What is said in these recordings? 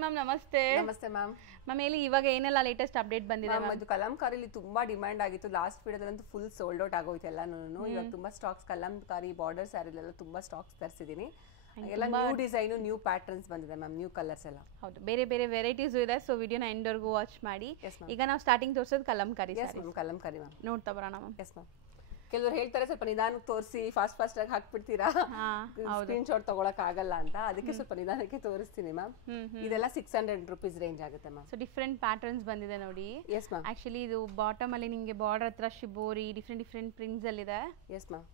Ma'am ನಮಸ್ತೆ. ನಮಸ್ತೆ ma'am. Ma'am ಹೇಳಿ, ಇವಾಗ ಏನೆಲ್ಲ ಲೇಟೆಸ್ಟ್ ಅಪ್ಡೇಟ್ ಬಂದಿದೆ? ಮ್ಯಾಮ್ ಇದು ಕಲಂಕಾರಿಲಿ ತುಂಬಾ ಡಿಮ್ಯಾಂಡ್ ಆಗಿತ್ತು. ಲಾಸ್ಟ್ ವಿಡಿಯೋದಲ್ಲಂತೂ ಫುಲ್ ಸೋಲ್ಡ್ ಔಟ್ ಆಗೋಯ್ತು ಎಲ್ಲಾನು. ಇವಾಗ ತುಂಬಾ ಸ್ಟಾಕ್ಸ್ ಕಲಂಕಾರಿ ಬಾರ್ಡರ್ ಸ್ಯಾರಿಲೆಲ್ಲ ತುಂಬಾ ಸ್ಟಾಕ್ಸ್ ತರಿಸಿದೀನಿ. ಎಲ್ಲ ನ್ಯೂ ಡಿಸೈನ್, ನ್ಯೂ ಪ್ಯಾಟರ್ನ್ಸ್ ಬಂದಿದೆ ಮ್ಯಾಮ್, ನ್ಯೂ ಕಲರ್ಸ್ ಎಲ್ಲ. ಹೌದು, ಬೇರೆ ಬೇರೆ ವೆರೈಟೀಸ್ ಇದೆ. ಸೊ ವಿಡಿಯೋನ ಎಂಡ್ ವರೆಗೂ ವಾಚ್ ಮಾಡಿ. ಈಗ ನಾವು ಸ್ಟಾರ್ಟಿಂಗ್ ತೋರಿಸೋದು ಕಲಂಕಾರಿ. ಕಲಂಕಾರಿ ಮ್ಯಾಮ್ ನೋಡ್ತಾ ಬರೋಣ ಮ್ಯಾಮ್. Yes ma'am. ಕೆಲವರು ಹೇಳ್ತಾರೆ ಸ್ವಲ್ಪ ನಿಧಾನಕ್ಕೆ ತೋರಿಸಿ, ಫಾಸ್ಟ್ ಆಗಿ ಹಾಕ್ಬಿಡ್ತೀರಾ, ಸ್ಕ್ರೀನ್ ಶಾಟ್ ತಗೊಳಕ್ ಆಗಲ್ಲ ಅಂತ. ಅದಕ್ಕೆ ಸ್ವಲ್ಪ ನಿಧಾನಕ್ಕೆ ತೋರಿಸ್ತೀನಿ ಮ್ಯಾಮ್. ಇದೆಲ್ಲ 600 ರೂಪೀಸ್ ರೇಂಜ್ ಆಗುತ್ತೆ ಮ್ಯಾಮ್. ಸೊ ಡಿಫ್ರೆಂಟ್ ಪ್ಯಾಟರ್ನ್ಸ್ ಬಂದಿದೆ ನೋಡಿ. Yes ma'am. ಆಕ್ಚುಲಿ ಇದು ಬಾಟಮ್ ಅಲ್ಲಿ ನಿಮಗೆ ಬಾರ್ಡರ್ ಹತ್ರ ಶಿಬೋರಿ ಡಿಫ್ರೆಂಟ್ ಪ್ರಿಂಟ್ಸ್ ಅಲ್ಲಿ ಇದೆ. Yes ma'am.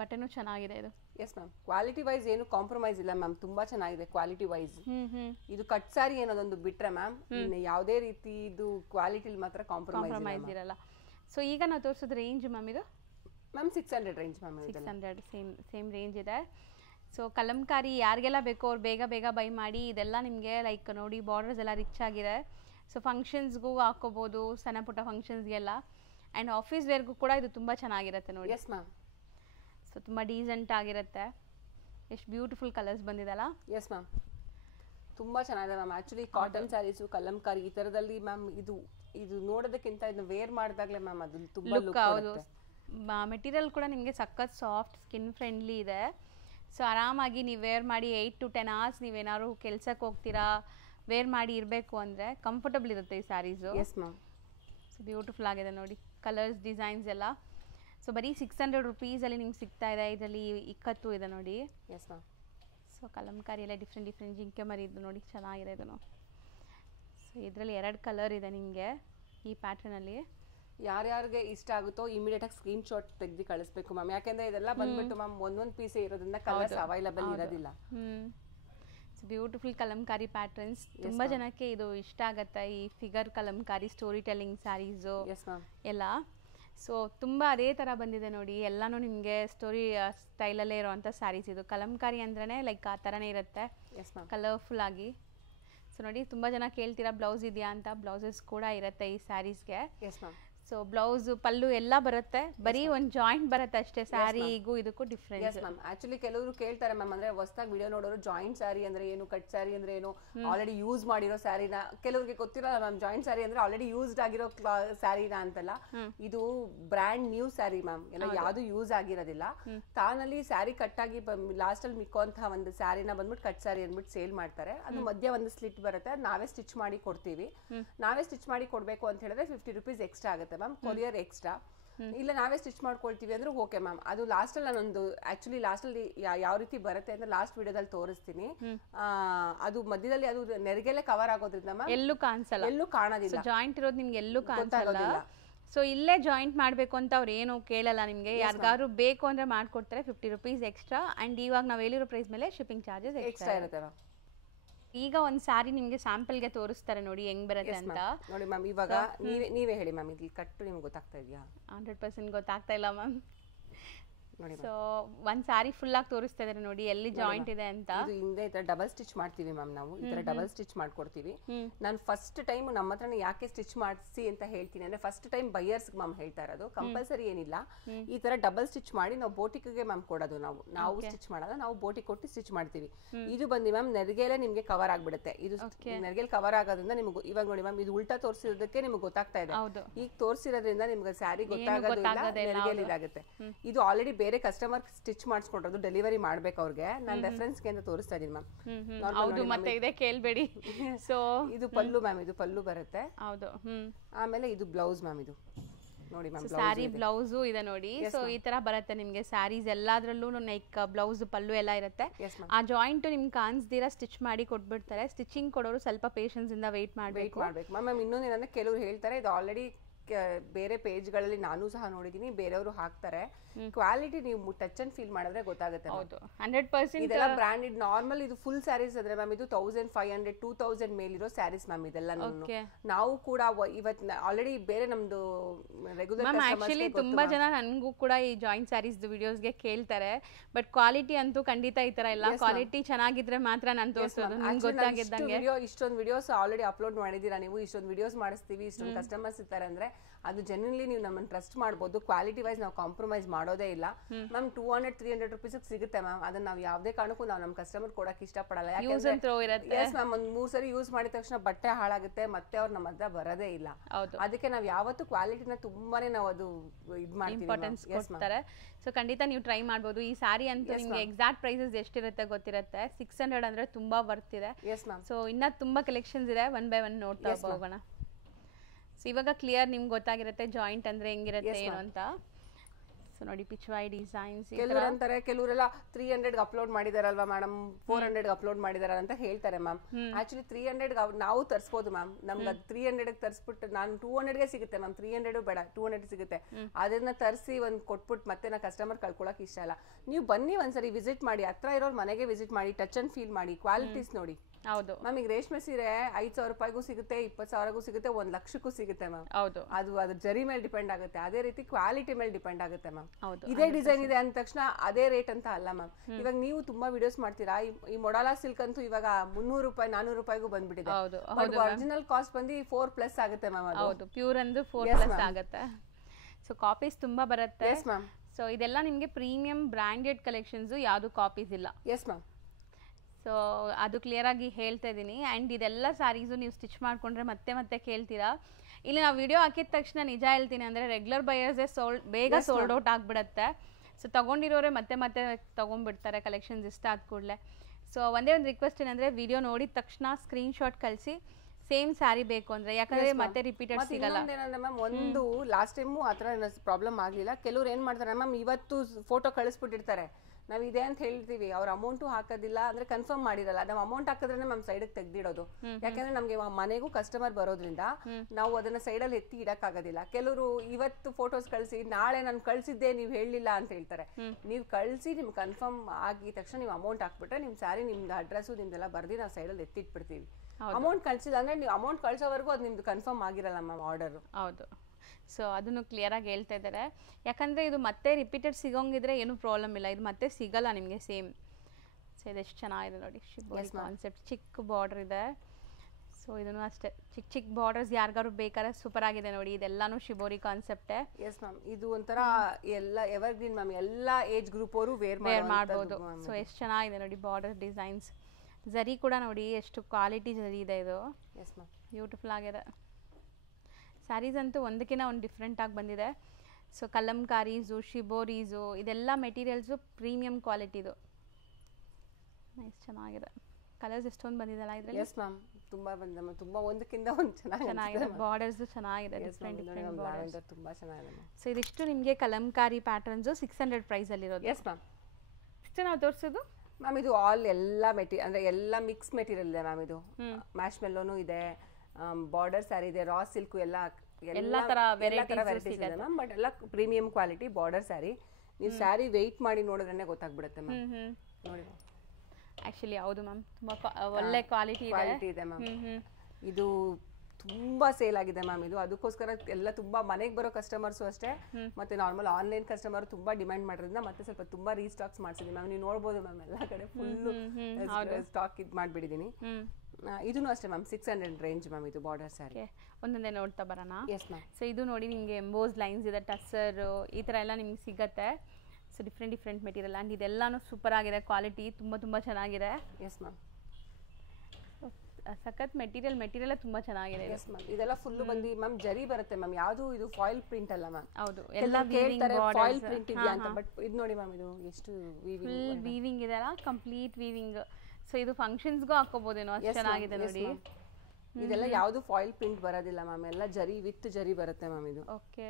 ಬಟನು ಚೆನ್ನಾಗಿದೆ ಇದು. Yes ma'am. ಕ್ವಾಲಿಟಿ ವೈಸ್ ಏನು ಕಾಂಪ್ರಮೈಸ್ ಇಲ್ಲ ಮ್ಯಾಮ್, ತುಂಬಾ ಚೆನ್ನಾಗಿದೆ ಕ್ವಾಲಿಟಿ ವೈಸ್. ಇದು ಕಟ್ ಸಾರಿ ಅನ್ನೋದೊಂದು ಬಿಟ್ರೆ ಮ್ಯಾಮ್, ಯಾವುದೇ ರೀತಿ ಇದು ಕ್ವಾಲಿಟಿಲಿ ಮಾತ್ರ ಕಾಂಪ್ರಮೈಸ್ ಇರಲ್ಲ. ಸೊ ಈಗ ನಾವು ತೋರಿಸೋದು ರೇಂಜ್ ಮ್ಯಾಮ್ ಇದು ma'am 600 range ma'am. 600 same range ಇದೆ. ಸೊ ಕಲಂಕಾರಿ ಯಾರಿಗೆಲ್ಲ ಬೇಕೋ ಅವ್ರು ಬೇಗ ಬೈ ಮಾಡಿ. ಇದೆಲ್ಲ ನಿಮಗೆ ಲೈಕ್ ನೋಡಿ, ಬಾರ್ಡರ್ಸ್ ಎಲ್ಲ ರಿಚ್ ಆಗಿದೆ. ಸೊ ಫಂಕ್ಷನ್ಸ್ಗೂ ಹಾಕೋಬಹುದು, ಸಣ್ಣ ಪುಟ್ಟ ಫಂಕ್ಷನ್ಸ್ಗೆಲ್ಲ. ಆ್ಯಂಡ್ ಆಫೀಸ್ ವೇರ್ಗೂ ಕೂಡ ಇದು ತುಂಬ ಚೆನ್ನಾಗಿರುತ್ತೆ ನೋಡಿ. Yes ma'am. ಸೊ ತುಂಬ ಡೀಸೆಂಟ್ ಆಗಿರುತ್ತೆ. ಎಷ್ಟು ಬ್ಯೂಟಿಫುಲ್ ಕಲರ್ಸ್ ಬಂದಿದೆಲ್ಲ. Yes ma'am. ತುಂಬ ಚೆನ್ನಾಗಿದೆ ma'am. Actually cotton saris Kalamkari ಈ ಥರದಲ್ಲಿ ಮ್ಯಾಮ್ ಇದು ನೋಡೋದಕ್ಕಿಂತ ಇದನ್ನ ವೇರ್ ಮಾಡಿದಾಗಲೇ ಮ್ಯಾಮ್ ಅದು ತುಂಬ ಲುಕ್ ಆಗುತ್ತೆ. ಮೆಟೀರಿಯಲ್ ಕೂಡ ನಿಮಗೆ ಸಖತ್ ಸಾಫ್ಟ್, ಸ್ಕಿನ್ ಫ್ರೆಂಡ್ಲಿ ಇದೆ. ಸೊ ಆರಾಮಾಗಿ ನೀವು ವೇರ್ ಮಾಡಿ 8 to 10 hours ನೀವೇನಾದ್ರು ಕೆಲ್ಸಕ್ಕೆ ಹೋಗ್ತೀರಾ, ವೇರ್ ಮಾಡಿ ಇರಬೇಕು ಅಂದರೆ ಕಂಫರ್ಟಬಲ್ ಇರುತ್ತೆ ಈ sarees. Yes ma'am. So beautiful ಆಗಿದೆ ನೋಡಿ, ಕಲರ್ಸ್ ಡಿಸೈನ್ಸ್ ಎಲ್ಲ. ಸೊ ಬರೀ 600 ರೂಪೀಸಲ್ಲಿ ನಿಮ್ಗೆ ಸಿಗ್ತಾ ಇದೆ. ಇದರಲ್ಲಿ ಇಕ್ಕತ್ತು ಇದೆ ನೋಡಿ. Yes ma'am. ಸೊ ಕಲಂಕಾರಿ ಎಲ್ಲ ಡಿಫ್ರೆಂಟ್ ಜಿಂಕೆ ಮರಿ ಇದು ನೋಡಿ, ಚೆನ್ನಾಗಿದೆ ಇದನ್ನು. ಸೊ ಇದರಲ್ಲಿ 2 ಕಲರ್ ಇದೆ ನಿಮಗೆ ಈ ಪ್ಯಾಟರ್ನಲ್ಲಿ. ಯಾರ್ಯಾರಿಗೆ ಇಷ್ಟ ಆಗುತ್ತೋ ಇಮಿಡಿಯೇಟ್ ಆಗಿ ಸ್ಕ್ರೀನ್ ಶಾಟ್ ತೆಗೆದು ಕಳಿಸ್ಬೇಕು ಮ್ಯಾಮ್. ಯಾಕೆಂದ್ರೆ ಇದೆಲ್ಲ ಬಂದ್ಬಿಟ್ಟು ಮ್ಯಾಮ್ ಒಂದೊಂದು ಪೀಸೇ ಇರೋದ್ರಿಂದ ಕಲರ್ಸ್ ಅವೈಲಬಲ್ ಇರೋದಿಲ್ಲ. So beautiful Kalamkari patterns. ತುಂಬ ಜನಕ್ಕೆ ಇದು ಇಷ್ಟ ಆಗುತ್ತೆ, ಈ figure Kalamkari story telling sarees ಎಲ್ಲ. ಸೊ ತುಂಬ ಅದೇ ಥರ ಬಂದಿದೆ ನೋಡಿ. ಎಲ್ಲನೂ ನಿಮಗೆ ಸ್ಟೋರಿ ಸ್ಟೈಲಲ್ಲೇ ಇರೋವಂಥ ಸ್ಯಾರೀಸ್. ಇದು ಕಲಂಕಾರಿ ಅಂದ್ರೇ ಲೈಕ್ ಆ ಥರನೇ ಇರುತ್ತೆ, ಕಲರ್ಫುಲ್ ಆಗಿ. ಸೊ ನೋಡಿ, ತುಂಬ ಜನ ಕೇಳ್ತೀರಾ ಬ್ಲೌಸ್ ಇದೆಯಾ ಅಂತ. ಬ್ಲೌಸಸ್ ಕೂಡ ಇರುತ್ತೆ ಈ ಸ್ಯಾರೀಸ್ಗೆ. Yes ma'am. So blouse pallu ಎಲ್ಲ ಬರುತ್ತೆ, ಬರೀ ಒಂದು ಜಾಯಿಂಟ್ ಬರುತ್ತೆ ಅಷ್ಟೇ. ಸ್ಯಾರಿಗೂ ಇದಕ್ಕೂ ಡಿಫ್ರೆನ್ಸ್. ಮ್ಯಾಮ್ ಆಕ್ಚುಲಿ ಕೆಲವರು ಕೇಳ್ತಾರೆ ಮ್ಯಾಮ್, ಅಂದ್ರೆ ಹೊಸದಾಗಿ ವಿಡಿಯೋ ನೋಡೋರು ಜಾಯಿಂಟ್ ಸ್ಯಾರಿ ಅಂದ್ರೆ ಏನು, ಕಟ್ ಸ್ಯಾರಿ ಅಂದ್ರೆ ಏನು, ಆಲ್ರೆಡಿ ಯೂಸ್ ಮಾಡಿರೋ ಸ್ಯಾರಿನ. ಕೆಲವರಿಗೆ ಗೊತ್ತಿರಲ್ಲ ಮ್ಯಾಮ್, ಜಾಯಿಂಟ್ ಸ್ಯಾರಿ ಅಂದ್ರೆ ಆಲ್ರೆಡಿ ಯೂಸ್ಡ್ ಆಗಿರೋ ಸ್ಯಾರಿನ ಅಂತಲ್ಲ. ಇದು ಬ್ರ್ಯಾಂಡ್ ನ್ಯೂ ಸ್ಯಾರಿ ಮ್ಯಾಮ್, ಎಲ್ಲ ಯಾವ್ದು ಯೂಸ್ ಆಗಿರೋದಿಲ್ಲ. ತಾನಲ್ಲಿ ಸ್ಯಾರಿ ಕಟ್ ಆಗಿ ಲಾಸ್ಟ್ ಅಲ್ಲಿ ಮಿಕ್ಕುವಂತಹ ಒಂದು ಸ್ಯಾರಿನ ಬಂದ್ಬಿಟ್ಟು ಕಟ್ ಸ್ಯಾರಿ ಅಂದ್ಬಿಟ್ಟು ಸೇಲ್ ಮಾಡ್ತಾರೆ. ಅದು ಮಧ್ಯ ಒಂದು ಸ್ಲಿಟ್ ಬರುತ್ತೆ, ನಾವೇ ಸ್ಟಿಚ್ ಮಾಡಿ ಕೊಡ್ತೀವಿ. ನಾವೇ ಸ್ಟಿಚ್ ಮಾಡಿ ಕೊಡ್ಬೇಕು ಅಂತ ಹೇಳಿದ್ರೆ 50 ರೂಪೀಸ್ ಎಕ್ಸ್ಟ್ರಾ ಆಗುತ್ತೆ ಮ್ಯಾಮ್, ಕೊರಿಯರ್ ಎಕ್ಸ್ಟ್ರಾ. ಇಲ್ಲ ನಾವೇ ಸ್ಟಿಚ್ ಮಾಡ್ಕೊಳ್ತೀವಿ ಅಂದ್ರೆ ಓಕೆ ಮ್ಯಾಮ್. ಅದು ಲಾಸ್ಟ್ ಅಲ್ಲಿ ನಾನೊಂದು ಆಕ್ಚುಲಿ ಲಾಸ್ಟ್ ಅಲ್ಲಿ ಯಾವ ರೀತಿ ಬರುತ್ತೆ ಅಂತ ಲಾಸ್ಟ್ ವಿಡಿಯೋದಲ್ಲಿ ತೋರಿಸ್ತೀನಿ. ಅದು ಮಧ್ಯದಲ್ಲಿ ಅದು ನೆರಿಗೆಲೆ ಕವರ್ ಆಗೋದ್ರಿಂದ ಮ್ಯಾಮ್ ಎಲ್ಲೂ ಕಾಣೋದಿಲ್ಲ. ಜಾಯಿಂಟ್ ಇರೋದು ನಿಮ್ಗೆ ಎಲ್ಲೂ ಕಾಣಿಸಲ್ಲ. ಸೊ ಇಲ್ಲೇ ಜಾಯಿಂಟ್ ಮಾಡಬೇಕು ಅಂತ ಅವ್ರು ಏನು ಕೇಳಲ್ಲ ನಿಮಗೆ. ಯಾರಿಗಾದ್ರು ಬೇಕು ಅಂದ್ರೆ ಮಾಡ್ಕೊಡ್ತಾರೆ, 50 ರೂಪೀಸ್ ಎಕ್ಸ್ಟ್ರಾ. ಅಂಡ್ ಇವಾಗ ನಾವು ಹೇಳಿರೋ ಪ್ರೈಸ್ ಮೇಲೆ ಶಿಪ್ಪಿಂಗ್ ಚಾರ್ಜಸ್ ಎಕ್ಸ್ಟ್ರಾ ಇರುತ್ತೆ ಮ್ಯಾಮ್. ಈಗ ಒಂದು ಸ್ಯಾರಿ ನಿಮ್ಗೆ ಸ್ಯಾಂಪಲ್ಗೆ ತೋರಿಸ್ತಾರೆ ನೋಡಿ ಹೆಂಗ್ ಬರುತ್ತೆ ಅಂತ. ನೋಡಿ ಮ್ಯಾಮ್, ಇವಾಗ ನೀವೇ ಹೇಳಿ ಮ್ಯಾಮ್, ಇಲ್ಲಿ ಕಟ್ಟು ನಿಮ್ಗೆ ಗೊತ್ತಾಗ್ತಾ ಇದೆಯಾ? 100% ಗೊತ್ತಾಗ್ತಾ ಇಲ್ಲ ಮ್ಯಾಮ್. ಸೊ ಒಂದ್ ಸ್ಯಾರಿ ಫುಲ್ ಆಗಿ ತೋರಿಸ್ತಾ ಇದಾರೆ ನೋಡಿ, ಎಲ್ಲಿ ಜಾಯಿಂಟ್ ಇದೆ ಅಂತ. ಇದು ಹಿಂದೆ ಈ ತರ ಡಬಲ್ ಸ್ಟಿಚ್ ಮಾಡ್ತೀವಿ ಮ್ಯಾಮ್ ನಾವು. ಈ ತರ ಡಬಲ್ ಸ್ಟಿಚ್ ಮಾಡ್ಕೊಡ್ತೀವಿ. ನಾನು ಫಸ್ಟ್ ಟೈಮ್ ನಮ್ಮ ಹತ್ರನೇ ಯಾಕೆ ಸ್ಟಿಚ್ ಮಾಡಿಸಿ ಅಂತ ಹೇಳ್ತೀನಿ ಅಂದ್ರೆ, ಫಸ್ಟ್ ಟೈಮ್ ಬೈಯರ್ಸ್ ಮ್ಯಾಮ್ ಹೇಳ್ತಾ ಇರೋದು, ಕಂಪಲ್ಸರಿ ಏನಿಲ್ಲ. ಈ ತರ ಡಬಲ್ ಸ್ಟಿಚ್ ಮಾಡಿ ನಾವು ಬೋಟಿಕ್ಗೆ ಮ್ಯಾಮ್ ಕೊಡೋದು. ನಾವು ಸ್ಟಿಚ್ ಮಾಡಲ್ಲ, ನಾವು ಬೋಟಿಕ್ ಕೊಟ್ಟು ಸ್ಟಿಚ್ ಮಾಡ್ತೀವಿ. ಇದು ಬಂದು ಮ್ಯಾಮ್ ನೆರಿಗೆಲೆ ನಿಮ್ಗೆ ಕವರ್ ಆಗ್ಬಿಡುತ್ತೆ. ಇದು ನೆರಿಗೆಲ್ ಕವರ್ ಆಗೋದ್ರಿಂದ ನಿಮ್ಗೆ ಇವಾಗ ನೋಡಿ ಮ್ಯಾಮ್, ಇದು ಉಲ್ಟಾ ತೋರಿಸಿರೋದಕ್ಕೆ ನಿಮ್ಗೆ ಗೊತ್ತಾಗ್ತಾ ಇದೆ. ಈಗ ತೋರಿಸಿರೋದ್ರಿಂದ ನಿಮ್ಗೆ ಸ್ಯಾರಿ ಗೊತ್ತಾಗೋದಿಲ್ಲ, ನೆರಿಗೆಲ್ ಇದಾಗುತ್ತೆ. ಇದು ಆಲ್ರೆಡಿ ಬೇರೆ ಕಸ್ಟಮರ್ ಸ್ಟಿಚ್ ಮಾಡಿಸ್ಕೊಂಡಿರೋದು, ಡೆಲಿವರಿ ಮಾಡ್ಬೇಕು ಅವ್ರಿಗೆ. ನಾನು ರೆಫರೆನ್ಸ್ ಗೆ ಅಂತ ತೋರಿಸ್ತಾ ಇದೀನಿ ಮ್ಯಾಮ್. ಮತ್ತೆ ಇದೆ ಕೇಳ್ಬೇಡಿ. ಸೊ ಇದು ಪಲ್ಲು ಮ್ಯಾಮ್, ಇದು ಪಲ್ಲು ಬರುತ್ತೆ. ಹೌದು. ಆಮೇಲೆ ಇದು ಬ್ಲೌಸ್ ಮ್ಯಾಮ್. ಇದು ನೋಡಿ ಮ್ಯಾಮ್, ಸ್ಯಾರಿ ಬ್ಲೌಸು ಇದೆ ನೋಡಿ. ಸೊ ಈ ತರ ಬರುತ್ತೆ ನಿಮ್ಗೆ ಸ್ಯಾರೀಸ್ ಎಲ್ಲಾದ್ರಲ್ಲೂ. ನೆಕ್ ಬ್ಲೌಸ್ ಪಲ್ಲು ಎಲ್ಲ ಇರುತ್ತೆ. ಆ ಜಾಯಿಂಟ್ ನಿಮ್ಗೆ ಕಾಣಿಸ್ದಿರಾ ಸ್ಟಿಚ್ ಮಾಡಿ ಕೊಟ್ಬಿಡ್ತಾರೆ. ಸ್ಟಿಚಿಂಗ್ ಕೊಡೋರು ಸ್ವಲ್ಪ ಪೇಷನ್ಸ್ ಇಂದ ವೇಟ್ ಮಾಡ್ಬೇಕು ಮ್ಯಾಮ್. ಇನ್ನೊಂದು ಏನಂದ್ರೆ, ಕೆಲವರು ಹೇಳ್ತಾರೆ ಇದು ಆಲ್ರೆಡಿ ಬೇರೆ ಪೇಜ್ಗಳಲ್ಲಿ ನಾನು ಸಹ ನೋಡಿದೀನಿ, ಬೇರೆಯವರು ಹಾಕ್ತಾರೆ. ಕ್ವಾಲಿಟಿ ನೀವು ಟಚ್ ಅಂಡ್ ಫೀಲ್ ಮಾಡಿದ್ರೆ ಗೊತ್ತಾಗುತ್ತೆ. 100% ಇದೆಲ್ಲ ಬ್ರಾಂಡೆಡ್. ನಾರ್ಮಲ್ ಇದು ಫುಲ್ ಸ್ಯಾರೀಸ್ ಅಂದ್ರೆ ಮ್ಯಾಮ್, ಇದು 1500 2000 ಮೇಲಿರೋ ಸ್ಯಾರೀಸ್ ಮ್ಯಾಮ್ ಇದೆಲ್ಲ. ನಾವು ಕೂಡ ಇವತ್ತು ಆಲ್ರೆಡಿ ಬೇರೆ ನಮ್ದು ರೆಗ್ಯುಲರ್ ಆಕ್ಚುಲಿ ತುಂಬಾ ಜನ ನನ್ಗೂ ಕೂಡ ಈ ಜಾಯಿಂಟ್ ಸ್ಯಾರೀಸ್ ವಿಡಿಯೋಸ್ಗೆ ಕೇಳ್ತಾರೆ. ಬಟ್ ಕ್ವಾಲಿಟಿ ಅಂತೂ ಖಂಡಿತ ಈ ತರ ಇಲ್ಲ. ಕ್ವಾಲಿಟಿ ಚೆನ್ನಾಗಿದ್ರೆ ಮಾತ್ರ ನಾನು ತೋರಿಸೋದು. ಗೊತ್ತಾಗಿದ್ದಂಗೆ ಇಷ್ಟೊಂದು ವಿಡಿಯೋಸ್ ಆಲ್ರೆಡಿ ಅಪ್ಲೋಡ್ ಮಾಡಿದೀರಾ ನೀವು. ಇಷ್ಟೊಂದು ವಿಡಿಯೋಸ್ ಮಾಡಿಸ್ತೀವಿ, ಇಷ್ಟೊಂದು ಕಸ್ಟಮರ್ಸ್ ಇರ್ತಾರೆ ಅಂದ್ರೆ ಅದು ಜೆನ್ಯೂನ್ಲಿ ನೀವು ನಮ್ಮನ್ನು ಟ್ರಸ್ಟ್ ಮಾಡ್ಬೋದು. ಕ್ವಾಲಿಟಿ ವೈಸ್ ನಾವು ಕಾಂಪ್ರಮೈಸ್ ಮಾಡೋದೇ ಇಲ್ಲ ಮ್ಯಾಮ್. 200-300 ರುಪೀಸ್ ಸಿಗುತ್ತೆ ಮ್ಯಾಮ್. ಅದನ್ನ ನಾವು ಯಾವುದೇ ಕಾರಣಕ್ಕೂ ನಾವು ನಮ್ಮ ಕಸ್ಟಮರ್ ಕೊಡಕ್ಕೆ ಇಷ್ಟಪಡಲ್ಲ. ಯಾಕಂದ್ರೆ ಎಸ್ ಮ್ಯಾಮ್, ಒಂದು 3 ಸರಿ ಯೂಸ್ ಮಾಡಿದ ತಕ್ಷಣ ಬಟ್ಟೆ ಹಾಳಾಗುತ್ತೆ, ಮತ್ತೆ ಅವ್ರು ನಮ್ಮ ಹತ್ರ ಬರೋದೇ ಇಲ್ಲ. ಅದಕ್ಕೆ ನಾವು ಯಾವತ್ತೂ ಕ್ವಾಲಿಟಿನ ತುಂಬಾನೇ ನಾವು ಅದು ಇದು ಮಾಡ್ತೀವಿ. ಸೊ ಖಂಡಿತ ನೀವು ಟ್ರೈ ಮಾಡ್ಬೋದು. ಈ ಸ್ಯಾರಿ ಅಂತೂ ನಿಮಗೆ ಎಕ್ಸಾಕ್ಟ್ ಪ್ರೈಸಸ್ ಎಷ್ಟಿರುತ್ತೆ ಗೊತ್ತಿರುತ್ತೆ. 600 ಅಂದ್ರೆ ತುಂಬಾ ಬರ್ತಿದೆ. ಸೊ ಇನ್ನ ತುಂಬಾ ಕಲೆಕ್ಷನ್ಸ್ ಇದೆ, 1 by 1 ನೋಡ್ತಾ ಹೋಗೋಣ. ಸೊ ಇವಾಗ ಕ್ಲಿಯರ್ ನಿಮ್ಗೆ ಗೊತ್ತಾಗಿರುತ್ತೆ ಜಾಯಿಂಟ್ ಅಂದ್ರೆ ಹೆಂಗಿರುತ್ತೆ ಏನು ಅಂತ. ಸೊ ನೋಡಿ ಪಿಚ್ವಾಯ್ ಡಿಸೈನ್ಸ್. ಕೆಲವರು ಅಂತಾರೆ, ಕೆಲವರೆಲ್ಲ 300 ಅಪ್ಲೋಡ್ ಮಾಡಿದಾರಲ್ವಾ ಮೇಡಮ್, 400 ಅಪ್ಲೋಡ್ ಮಾಡಿದಾರ ಅಂತ ಹೇಳ್ತಾರೆ ಮ್ಯಾಮ್. ಆಕ್ಚುಲಿ 300 ನಾವು ತರಿಸಬಹುದು ಮ್ಯಾಮ್. ನಮ್ಗೆ 300 ತರಿಸ್ಬಿಟ್ಟು ನಾನು 200ಗೆ ಸಿಗುತ್ತೆ ಮ್ಯಾಮ್. 300 ಬೇಡ, 200 ಸಿಗುತ್ತೆ. ಅದನ್ನ ತರಿಸಿ ಒಂದು ಕೊಟ್ಬಿಟ್ಟು ಮತ್ತೆ ನಾ ಕಸ್ಟಮರ್ ಕಳ್ಕೊಳಕ್ ಇಷ್ಟ ಇಲ್ಲ. ನೀವು ಬನ್ನಿ ಒಂದ್ಸರಿ ವಿಸಿಟ್ ಮಾಡಿ, ಹತ್ರ ಇರೋರ್ ಮನೆಗೆ ವಿಸಿಟ್ ಮಾಡಿ, ಟಚ್ ಅಂಡ್ ಫೀಲ್ ಮಾಡಿ, ಕ್ವಾಲಿಟೀಸ್ ನೋಡಿ. ಹೌದು ಮ್ಯಾಮ್, ಈಗ ರೇಷ್ಮೆ ಸೀರೆ 5,000 ರೂಪಾಯಿಗೂ ಸಿಗುತ್ತೆ, 20,000ಗೂ ಸಿಗುತ್ತೆ, 1 ಲಕ್ಷಕ್ಕೂ ಸಿಗುತ್ತೆ ಮ್ಯಾಮ್. ಹೌದು, ಅದು ಅದ್ರ ಜರಿ ಮೇಲೆ ಡಿಪೆಂಡ್ ಆಗುತ್ತೆ. ಅದೇ ರೀತಿ ಕ್ವಾಲಿಟಿ ಮೇಲೆ ಡಿಪೆಂಡ್ ಆಗುತ್ತೆ ಮ್ಯಾಮ್. ಇದೇ ಡಿಸೈನ್ ಇದೆ ಅಂದ ತಕ್ಷಣ ಅದೇ ರೇಟ್ ಅಂತ ಅಲ್ಲ ಮ್ಯಾಮ್. ಇವಾಗ ನೀವು ತುಂಬಾ ವಿಡಿಯೋಸ್ ಮಾಡ್ತೀರಾ, ಈ ಮೊಡಾಲಾ ಸಿಲ್ಕ್ ಅಂತೂ ಇವಾಗ 300 ರೂಪಾಯಿ 400 ರೂಪಾಯಿಗೂ ಬಂದ್ಬಿಟ್ಟಿದೆ. ಒರಿಜಿನಲ್ ಕಾಸ್ಟ್ ಬಂದು 4+ ಆಗುತ್ತೆ ಮ್ಯಾಮ್. ಹೌದು, ಪ್ಯೂರ್ ಅಂದ್ರೆ 4+ ಆಗುತ್ತೆ. ಸೊ ಕಾಪೀಸ್ ತುಂಬಾ ಬರುತ್ತೆ. S ma'am. ಸೊ ಇದೆಲ್ಲ ನಿಮಗೆ ಪ್ರೀಮಿಯಂ ಬ್ರಾಂಡೆಡ್ ಕಲೆಕ್ಷನ್ಸ್, ಯಾವುದು ಕಾಪೀಸ್ ಇಲ್ಲ. S ma'am. ಸೊ ಅದು ಕ್ಲಿಯರ್ ಆಗಿ ಹೇಳ್ತಾ ಇದ್ದೀನಿ. ಆ್ಯಂಡ್ ಇದೆಲ್ಲ ಸ್ಯಾರೀಸು ನೀವು ಸ್ಟಿಚ್ ಮಾಡ್ಕೊಂಡ್ರೆ ಮತ್ತೆ ಮತ್ತೆ ಕೇಳ್ತೀರಾ. ಇಲ್ಲಿ ನಾವು ವಿಡಿಯೋ ಹಾಕಿದ ತಕ್ಷಣ ನಿಜ ಹೇಳ್ತೀನಿ ಅಂದರೆ ರೆಗ್ಯುಲರ್ ಬಯರ್ಸೇ ಬೇಗ ಸೋಲ್ಡ್ ಔಟ್ ಆಗಿಬಿಡುತ್ತೆ. ಸೊ ತೊಗೊಂಡಿರೋರೆ ಮತ್ತೆ ಮತ್ತೆ ತೊಗೊಂಡ್ಬಿಡ್ತಾರೆ ಕಲೆಕ್ಷನ್ಸ್ ಇಷ್ಟ ಆದ ಕೂಡಲೇ. ಸೊ ಒಂದೇ ಒಂದು ರಿಕ್ವೆಸ್ಟ್ ಏನಂದರೆ, ವಿಡಿಯೋ ನೋಡಿದ ತಕ್ಷಣ ಸ್ಕ್ರೀನ್ಶಾಟ್ ಕಳಿಸಿ ಸೇಮ್ ಸ್ಯಾರಿ ಬೇಕು ಅಂದರೆ, ಯಾಕಂದರೆ ಮತ್ತೆ ರಿಪೀಟೆಡ್ ಸಿಗಲ್ಲ. ಏನಂದ್ರೆ ಮ್ಯಾಮ್, ಒಂದು ಲಾಸ್ಟ್ ಟೈಮು ಆ ಥರ ಪ್ರಾಬ್ಲಮ್ ಆಗಲಿಲ್ಲ. ಕೆಲವ್ರು ಏನು ಮಾಡ್ತಾರೆ ಮ್ಯಾಮ್, ಇವತ್ತು ಫೋಟೋ ಕಳಿಸ್ಬಿಟ್ಟಿರ್ತಾರೆ, ನಾವು ಇದೆ ಅಂತ ಹೇಳ್ತೀವಿ, ಅವ್ರ ಅಮೌಂಟು ಹಾಕೋದಿಲ್ಲ, ಅಂದ್ರೆ ಕನ್ಫರ್ಮ್ ಮಾಡಿರಲ್ಲ. ನಾವು ಅಮೌಂಟ್ ಹಾಕಿದ್ರೆ ಮ್ಯಾಮ್ ಸೈಡಿಗೆ ತೆಗ್ದಿಡೋದು. ಯಾಕಂದ್ರೆ ನಮಗೆ ಮನೆಗೂ ಕಸ್ಟಮರ್ ಬರೋದ್ರಿಂದ ನಾವು ಅದನ್ನ ಸೈಡಲ್ಲಿ ಎತ್ತಿ ಇಡಕ್ಕಾಗೋದಿಲ್ಲ. ಕೆಲವರು ಇವತ್ತು ಫೋಟೋಸ್ ಕಳಿಸಿ ನಾಳೆ ನಾನು ಕಳ್ಸಿದ್ದೆ ನೀವು ಹೇಳಿಲ್ಲ ಅಂತ ಹೇಳ್ತಾರೆ. ನೀವು ಕಳಿಸಿ ನಿಮ್ಗೆ ಕನ್ಫರ್ಮ್ ಆಗಿದ ತಕ್ಷಣ ನೀವು ಅಮೌಂಟ್ ಹಾಕ್ಬಿಟ್ರೆ ನಿಮ್ಮ ಸ್ಯಾರಿ ನಿಮ್ದು ಅಡ್ರೆಸ್ಸು ನಿಮ್ದೆಲ್ಲ ಬರ್ದಿ ನಾವು ಸೈಡಲ್ಲಿ ಎತ್ತಿಟ್ಬಿಡ್ತೀವಿ. ಅಮೌಂಟ್ ಕಳ್ಸಿಲ್ಲ ಅಂದ್ರೆ ನೀವು ಅಮೌಂಟ್ ಕಳ್ಸೋವರೆಗೂ ಅದು ನಿಮ್ದು ಕನ್ಫರ್ಮ್ ಆಗಿರಲ್ಲ ಮ್ಯಾಮ್ ಆರ್ಡರ್. ಹೌದು. ಸೊ ಅದನ್ನು ಕ್ಲಿಯರಾಗಿ ಹೇಳ್ತಾ ಇದ್ದಾರೆ. ಯಾಕಂದರೆ ಇದು ಮತ್ತೆ ರಿಪೀಟೆಡ್ ಸಿಗೋಂಗಿದ್ರೆ ಏನೂ ಪ್ರಾಬ್ಲಮ್ ಇಲ್ಲ, ಇದು ಮತ್ತೆ ಸಿಗಲ್ಲ ನಿಮಗೆ ಸೇಮ್. ಸೊ ಇದೆಷ್ಟು ಚೆನ್ನಾಗಿದೆ ನೋಡಿ, ಶಿಬೋರಿ ಕಾನ್ಸೆಪ್ಟ್, ಚಿಕ್ಕ ಬಾರ್ಡರ್ ಇದೆ. ಸೊ ಇದನ್ನು ಅಷ್ಟೇ ಚಿಕ್ಕ ಚಿಕ್ಕ ಬಾರ್ಡರ್ಸ್ ಯಾರಿಗಾರು ಬೇಕಾದ್ರೆ ಸೂಪರ್ ಆಗಿದೆ ನೋಡಿ. ಇದೆಲ್ಲಾನು ಶಿಬೋರಿ ಕಾನ್ಸೆಪ್ಟೇ. ಎಸ್ ಮ್ಯಾಮ್, ಇದು ಒಂಥರ ಎಲ್ಲ ಎವರ್ಗ್ರೀನ್ ಮ್ಯಾಮ್, ಎಲ್ಲ ಏಜ್ ಗ್ರೂಪ್ ಅವರು ವೇರ್ ಮಾಡ್ಬೋದು. ಸೊ ಎಷ್ಟು ಚೆನ್ನಾಗಿದೆ ನೋಡಿ ಬಾರ್ಡರ್ ಡಿಸೈನ್ಸ್. ಜರಿ ಕೂಡ ನೋಡಿ ಎಷ್ಟು ಕ್ವಾಲಿಟಿ ಜರಿ ಇದೆ ಇದು. ಎಸ್ ಮ್ಯಾಮ್, ಬ್ಯೂಟಿಫುಲ್ ಆಗಿದೆ. ಸ್ಯಾರೀಸ್ ಅಂತೂ ಒಂದಕ್ಕಿಂತ ಒಂದು ಡಿಫ್ರೆಂಟ್ ಆಗಿ ಬಂದಿದೆ. ಸೊ ಕಲಂಕಾರೀಸು, ಶಿಬೋರೀಸು, ಇದೆಲ್ಲ ಮೆಟೀರಿಯಲ್ಸು ಪ್ರೀಮಿಯಂ ಕ್ವಾಲಿಟಿದು. ನೈಸ್, ಚೆನ್ನಾಗಿದೆ. ಕಲರ್ಸ್ ಎಷ್ಟೊಂದು ಬಂದಿದೆಲ್ಲ ಇದರಲ್ಲಿ. ಎಸ್ ಮ್ಯಾಮ್, ತುಂಬಾ ಬಂದಿದೆ ಮ್ಯಾಮ್, ತುಂಬಾ ಒಂದಕ್ಕಿಂತ ಒಂದು ಚೆನ್ನಾಗಿದೆ. ಬಾರ್ಡರ್ಸ್ ಚೆನ್ನಾಗಿದೆ, ಡಿಫ್ರೆಂಟ್ ಬಾರ್ಡರ್ಸ್ ತುಂಬಾ ಚೆನ್ನಾಗಿದೆ. ಸೊ ಇದಿಷ್ಟು ನಿಮಗೆ ಕಲಂಕಾರಿ ಪ್ಯಾಟರ್ನ್ಸ್ 600 ಪ್ರೈಸ್ ಅಲ್ಲಿ ಇರೋದು. Yes ma'am. ಇಷ್ಟು ನಾವು ತೋರಿಸೋದು ಮ್ಯಾಮ್, ಇದು ಆಲ್ ಎಲ್ಲ ಮೆಟೀರಿಯಲ್ ಅಂದ್ರೆ ಎಲ್ಲ ಮಿಕ್ಸ್ ಮೆಟೀರಿಯಲ್ ಇದೆ ಮ್ಯಾಮ್. ಇದು ಮ್ಯಾಶ್ ಮೆಲ್ಲೋನು ಇದೆ, ಬಾರ್ಡರ್ ಸ್ಯಾರಿ ಇದೆ, ರಾ ಸಿಲ್ಕ್, ಎಲ್ಲ ತರ ವೆರೈಟೀಸ್ ಇದೆ ಮ್ಯಾಮ್. ಬಟ್ ಎಲ್ಲ ಪ್ರೀಮಿಯಂ ಕ್ವಾಲಿಟಿ ಬಾರ್ಡರ್ ಸ್ಯಾರಿ. ನೀವು ಸ್ಯಾರಿ ವೆಯ್ಟ್ ಮಾಡಿ ನೋಡಿದ್ರೆ ಗೊತ್ತಾಗ್ಬಿಡುತ್ತೆ ಮ್ಯಾಮ್. ನೋಡಿ ಆಕ್ಚುಲಿ ಹೌದು ಮ್ಯಾಮ್, ತುಂಬಾ ಒಳ್ಳೆ ಕ್ವಾಲಿಟಿ ಇದೆ ಮ್ಯಾಮ್. ಇದು ತುಂಬಾ ಸೇಲ್ ಆಗಿದೆ ಮ್ಯಾಮ್. ಇದು ಅದಕ್ಕೋಸ್ಕರ ಎಲ್ಲ ತುಂಬಾ ಮನೆಗೆ ಬರೋ ಕಸ್ಟಮರ್ಸು ಅಷ್ಟೇ, ಮತ್ತೆ ನಾರ್ಮಲ್ ಆನ್ಲೈನ್ ಕಸ್ಟಮರ್ ತುಂಬಾ ಡಿಮ್ಯಾಂಡ್ ಮಾಡೋದ್ರಿಂದ ಮತ್ತೆ ಸ್ವಲ್ಪ ತುಂಬಾ ರೀಸ್ಟಾಕ್ಸ್ ಮಾಡ್ಸಿದ್ವಿ ಮ್ಯಾಮ್. ನೀವು ನೋಡ್ಬೋದು ಮ್ಯಾಮ್, ಎಲ್ಲ ಕಡೆ ಫುಲ್ ಸ್ಟಾಕ್ ಇದು ಮಾಡಿಬಿಟ್ಟಿದ್ದೀನಿ. ಇದನ್ನು ಅಷ್ಟೇ ಮ್ಯಾಮ್, 600 ರೇಂಜ್ ಮ್ಯಾಮ್. ಇದು ಬಾರ್ಡರ್ ಸ್ಯಾರಿ. ಒಂದೊಂದೇ ನೋಡ್ತಾ ಬರೋಣ. S ma'am. ಸೊ ಇದು ನೋಡಿ ನಿಮಗೆ ಎಂಬೋಸ್ ಲೈನ್ಸ್ ಇದೆ, ಟಸ್ಸರ್ ಈ ಥರ ಎಲ್ಲ ನಿಮ್ಗೆ ಸಿಗುತ್ತೆ. ಸೊ ಡಿಫ್ರೆಂಟ್ ಮೆಟೀರಿಯಲ್ ಆ್ಯಂಡ್ ಇದೆಲ್ಲಾನು ಸೂಪರ್ ಆಗಿದೆ, ಕ್ವಾಲಿಟಿ ತುಂಬ ಚೆನ್ನಾಗಿದೆ. Yes ma'am. ಸಖತ್ ಮೆಟೀರಿಯಲ್ ತುಂಬ ಚೆನ್ನಾಗಿದೆ. Yes ma'am. ಇದೆಲ್ಲ ಫುಲ್ ಬಂದು ಮ್ಯಾಮ್ ಜರಿ ಬರುತ್ತೆ ಮ್ಯಾಮ್, ಯಾವುದು ಇದು ಫಾಯಿಲ್ ಪ್ರಿಂಟ್ ಅಲ್ಲ ಮ್ಯಾಮ್. ಹೌದು, ಎಲ್ಲ ಫಾಯಿಲ್ ಪ್ರಿಂಟ್ ಇದೆಯಾ ಅಂತ. ಬಟ್ ಇದು ನೋಡಿ ಮ್ಯಾಮ್, ಇದು ಎಷ್ಟು ಫುಲ್ ವೀವಿಂಗ್ ಇದೆ ಅಲ್ಲ, ಕಂಪ್ಲೀಟ್ ವೀವಿಂಗ್. ಸೊ ಇದು ಫಂಕ್ಷನ್ಸ್ಗೂ ಹಾಕೋಬೋದೇನೋ, ಅಷ್ಟು ಚೆನ್ನಾಗಿದೆ ನೋಡಿ. ಇದೆಲ್ಲ ಯಾವುದು ಫಾಯಿಲ್ ಪ್ರಿಂಟ್ ಬರೋದಿಲ್ಲ ಮ್ಯಾಮ್, ಎಲ್ಲ ಜರಿ ವಿತ್ ಜರಿ ಬರುತ್ತೆ ಮ್ಯಾಮ್. ಇದು ಓಕೆ,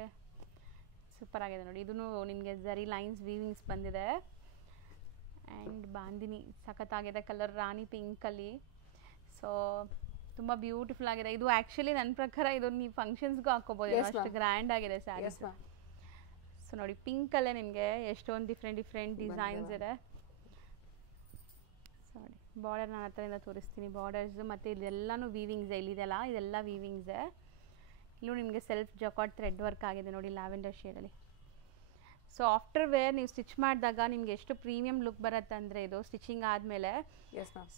ಸೂಪರ್ ಆಗಿದೆ ನೋಡಿ. ಇದನ್ನು ನಿಮಗೆ ಜರಿ ಲೈನ್ಸ್ ವೀವಿಂಗ್ಸ್ ಬಂದಿದೆ. ಆ್ಯಂಡ್ ಬಾಂದಿನಿ ಸಖತ್ತಾಗಿದೆ, ಕಲರ್ ರಾಣಿ ಪಿಂಕಲ್ಲಿ. ಸೊ ತುಂಬ ಬ್ಯೂಟಿಫುಲ್ ಆಗಿದೆ. ಇದು ಆ್ಯಕ್ಚುಲಿ ನನ್ನ ಪ್ರಕಾರ ಇದು ನೀವು ಫಂಕ್ಷನ್ಸ್ಗೂ ಹಾಕೋಬೋದು, ಅಷ್ಟು ಗ್ರ್ಯಾಂಡ್ ಆಗಿದೆ ಸ್ಯಾರೀಸ್. ಸೊ ನೋಡಿ ಪಿಂಕಲ್ಲೇ ನಿಮಗೆ ಎಷ್ಟೊಂದು ಡಿಫ್ರೆಂಟ್ ಡಿಸೈನ್ಸ್ ಇದೆ. ಸೊ ನೋಡಿ ಬಾರ್ಡರ್ ನಾನು ಹತ್ರದಿಂದ ತೋರಿಸ್ತೀನಿ. ಬಾರ್ಡರ್ಸ್ ಮತ್ತು ಇದೆಲ್ಲನೂ ವೀವಿಂಗ್ಸ್ ಇಲ್ಲಿದೆಲ್ಲ, ಇದೆಲ್ಲ ವೀವಿಂಗ್ಸೇ. ಇಲ್ಲೂ ನಿಮಗೆ ಸೆಲ್ಫ್ ಜಕಾಟ್ ಥ್ರೆಡ್ ವರ್ಕ್ ಆಗಿದೆ ನೋಡಿ, ಲ್ಯಾವೆಂಡರ್ ಶೇಡಲ್ಲಿ. ಸೊ ಆಫ್ಟರ್ ವೇರ್ ನೀವು ಸ್ಟಿಚ್ ಮಾಡಿದಾಗ ನಿಮ್ಗೆ ಎಷ್ಟು ಪ್ರೀಮಿಯಂ ಲುಕ್ ಬರುತ್ತೆ ಅಂದರೆ ಇದು ಸ್ಟಿಚಿಂಗ್ ಆದಮೇಲೆ.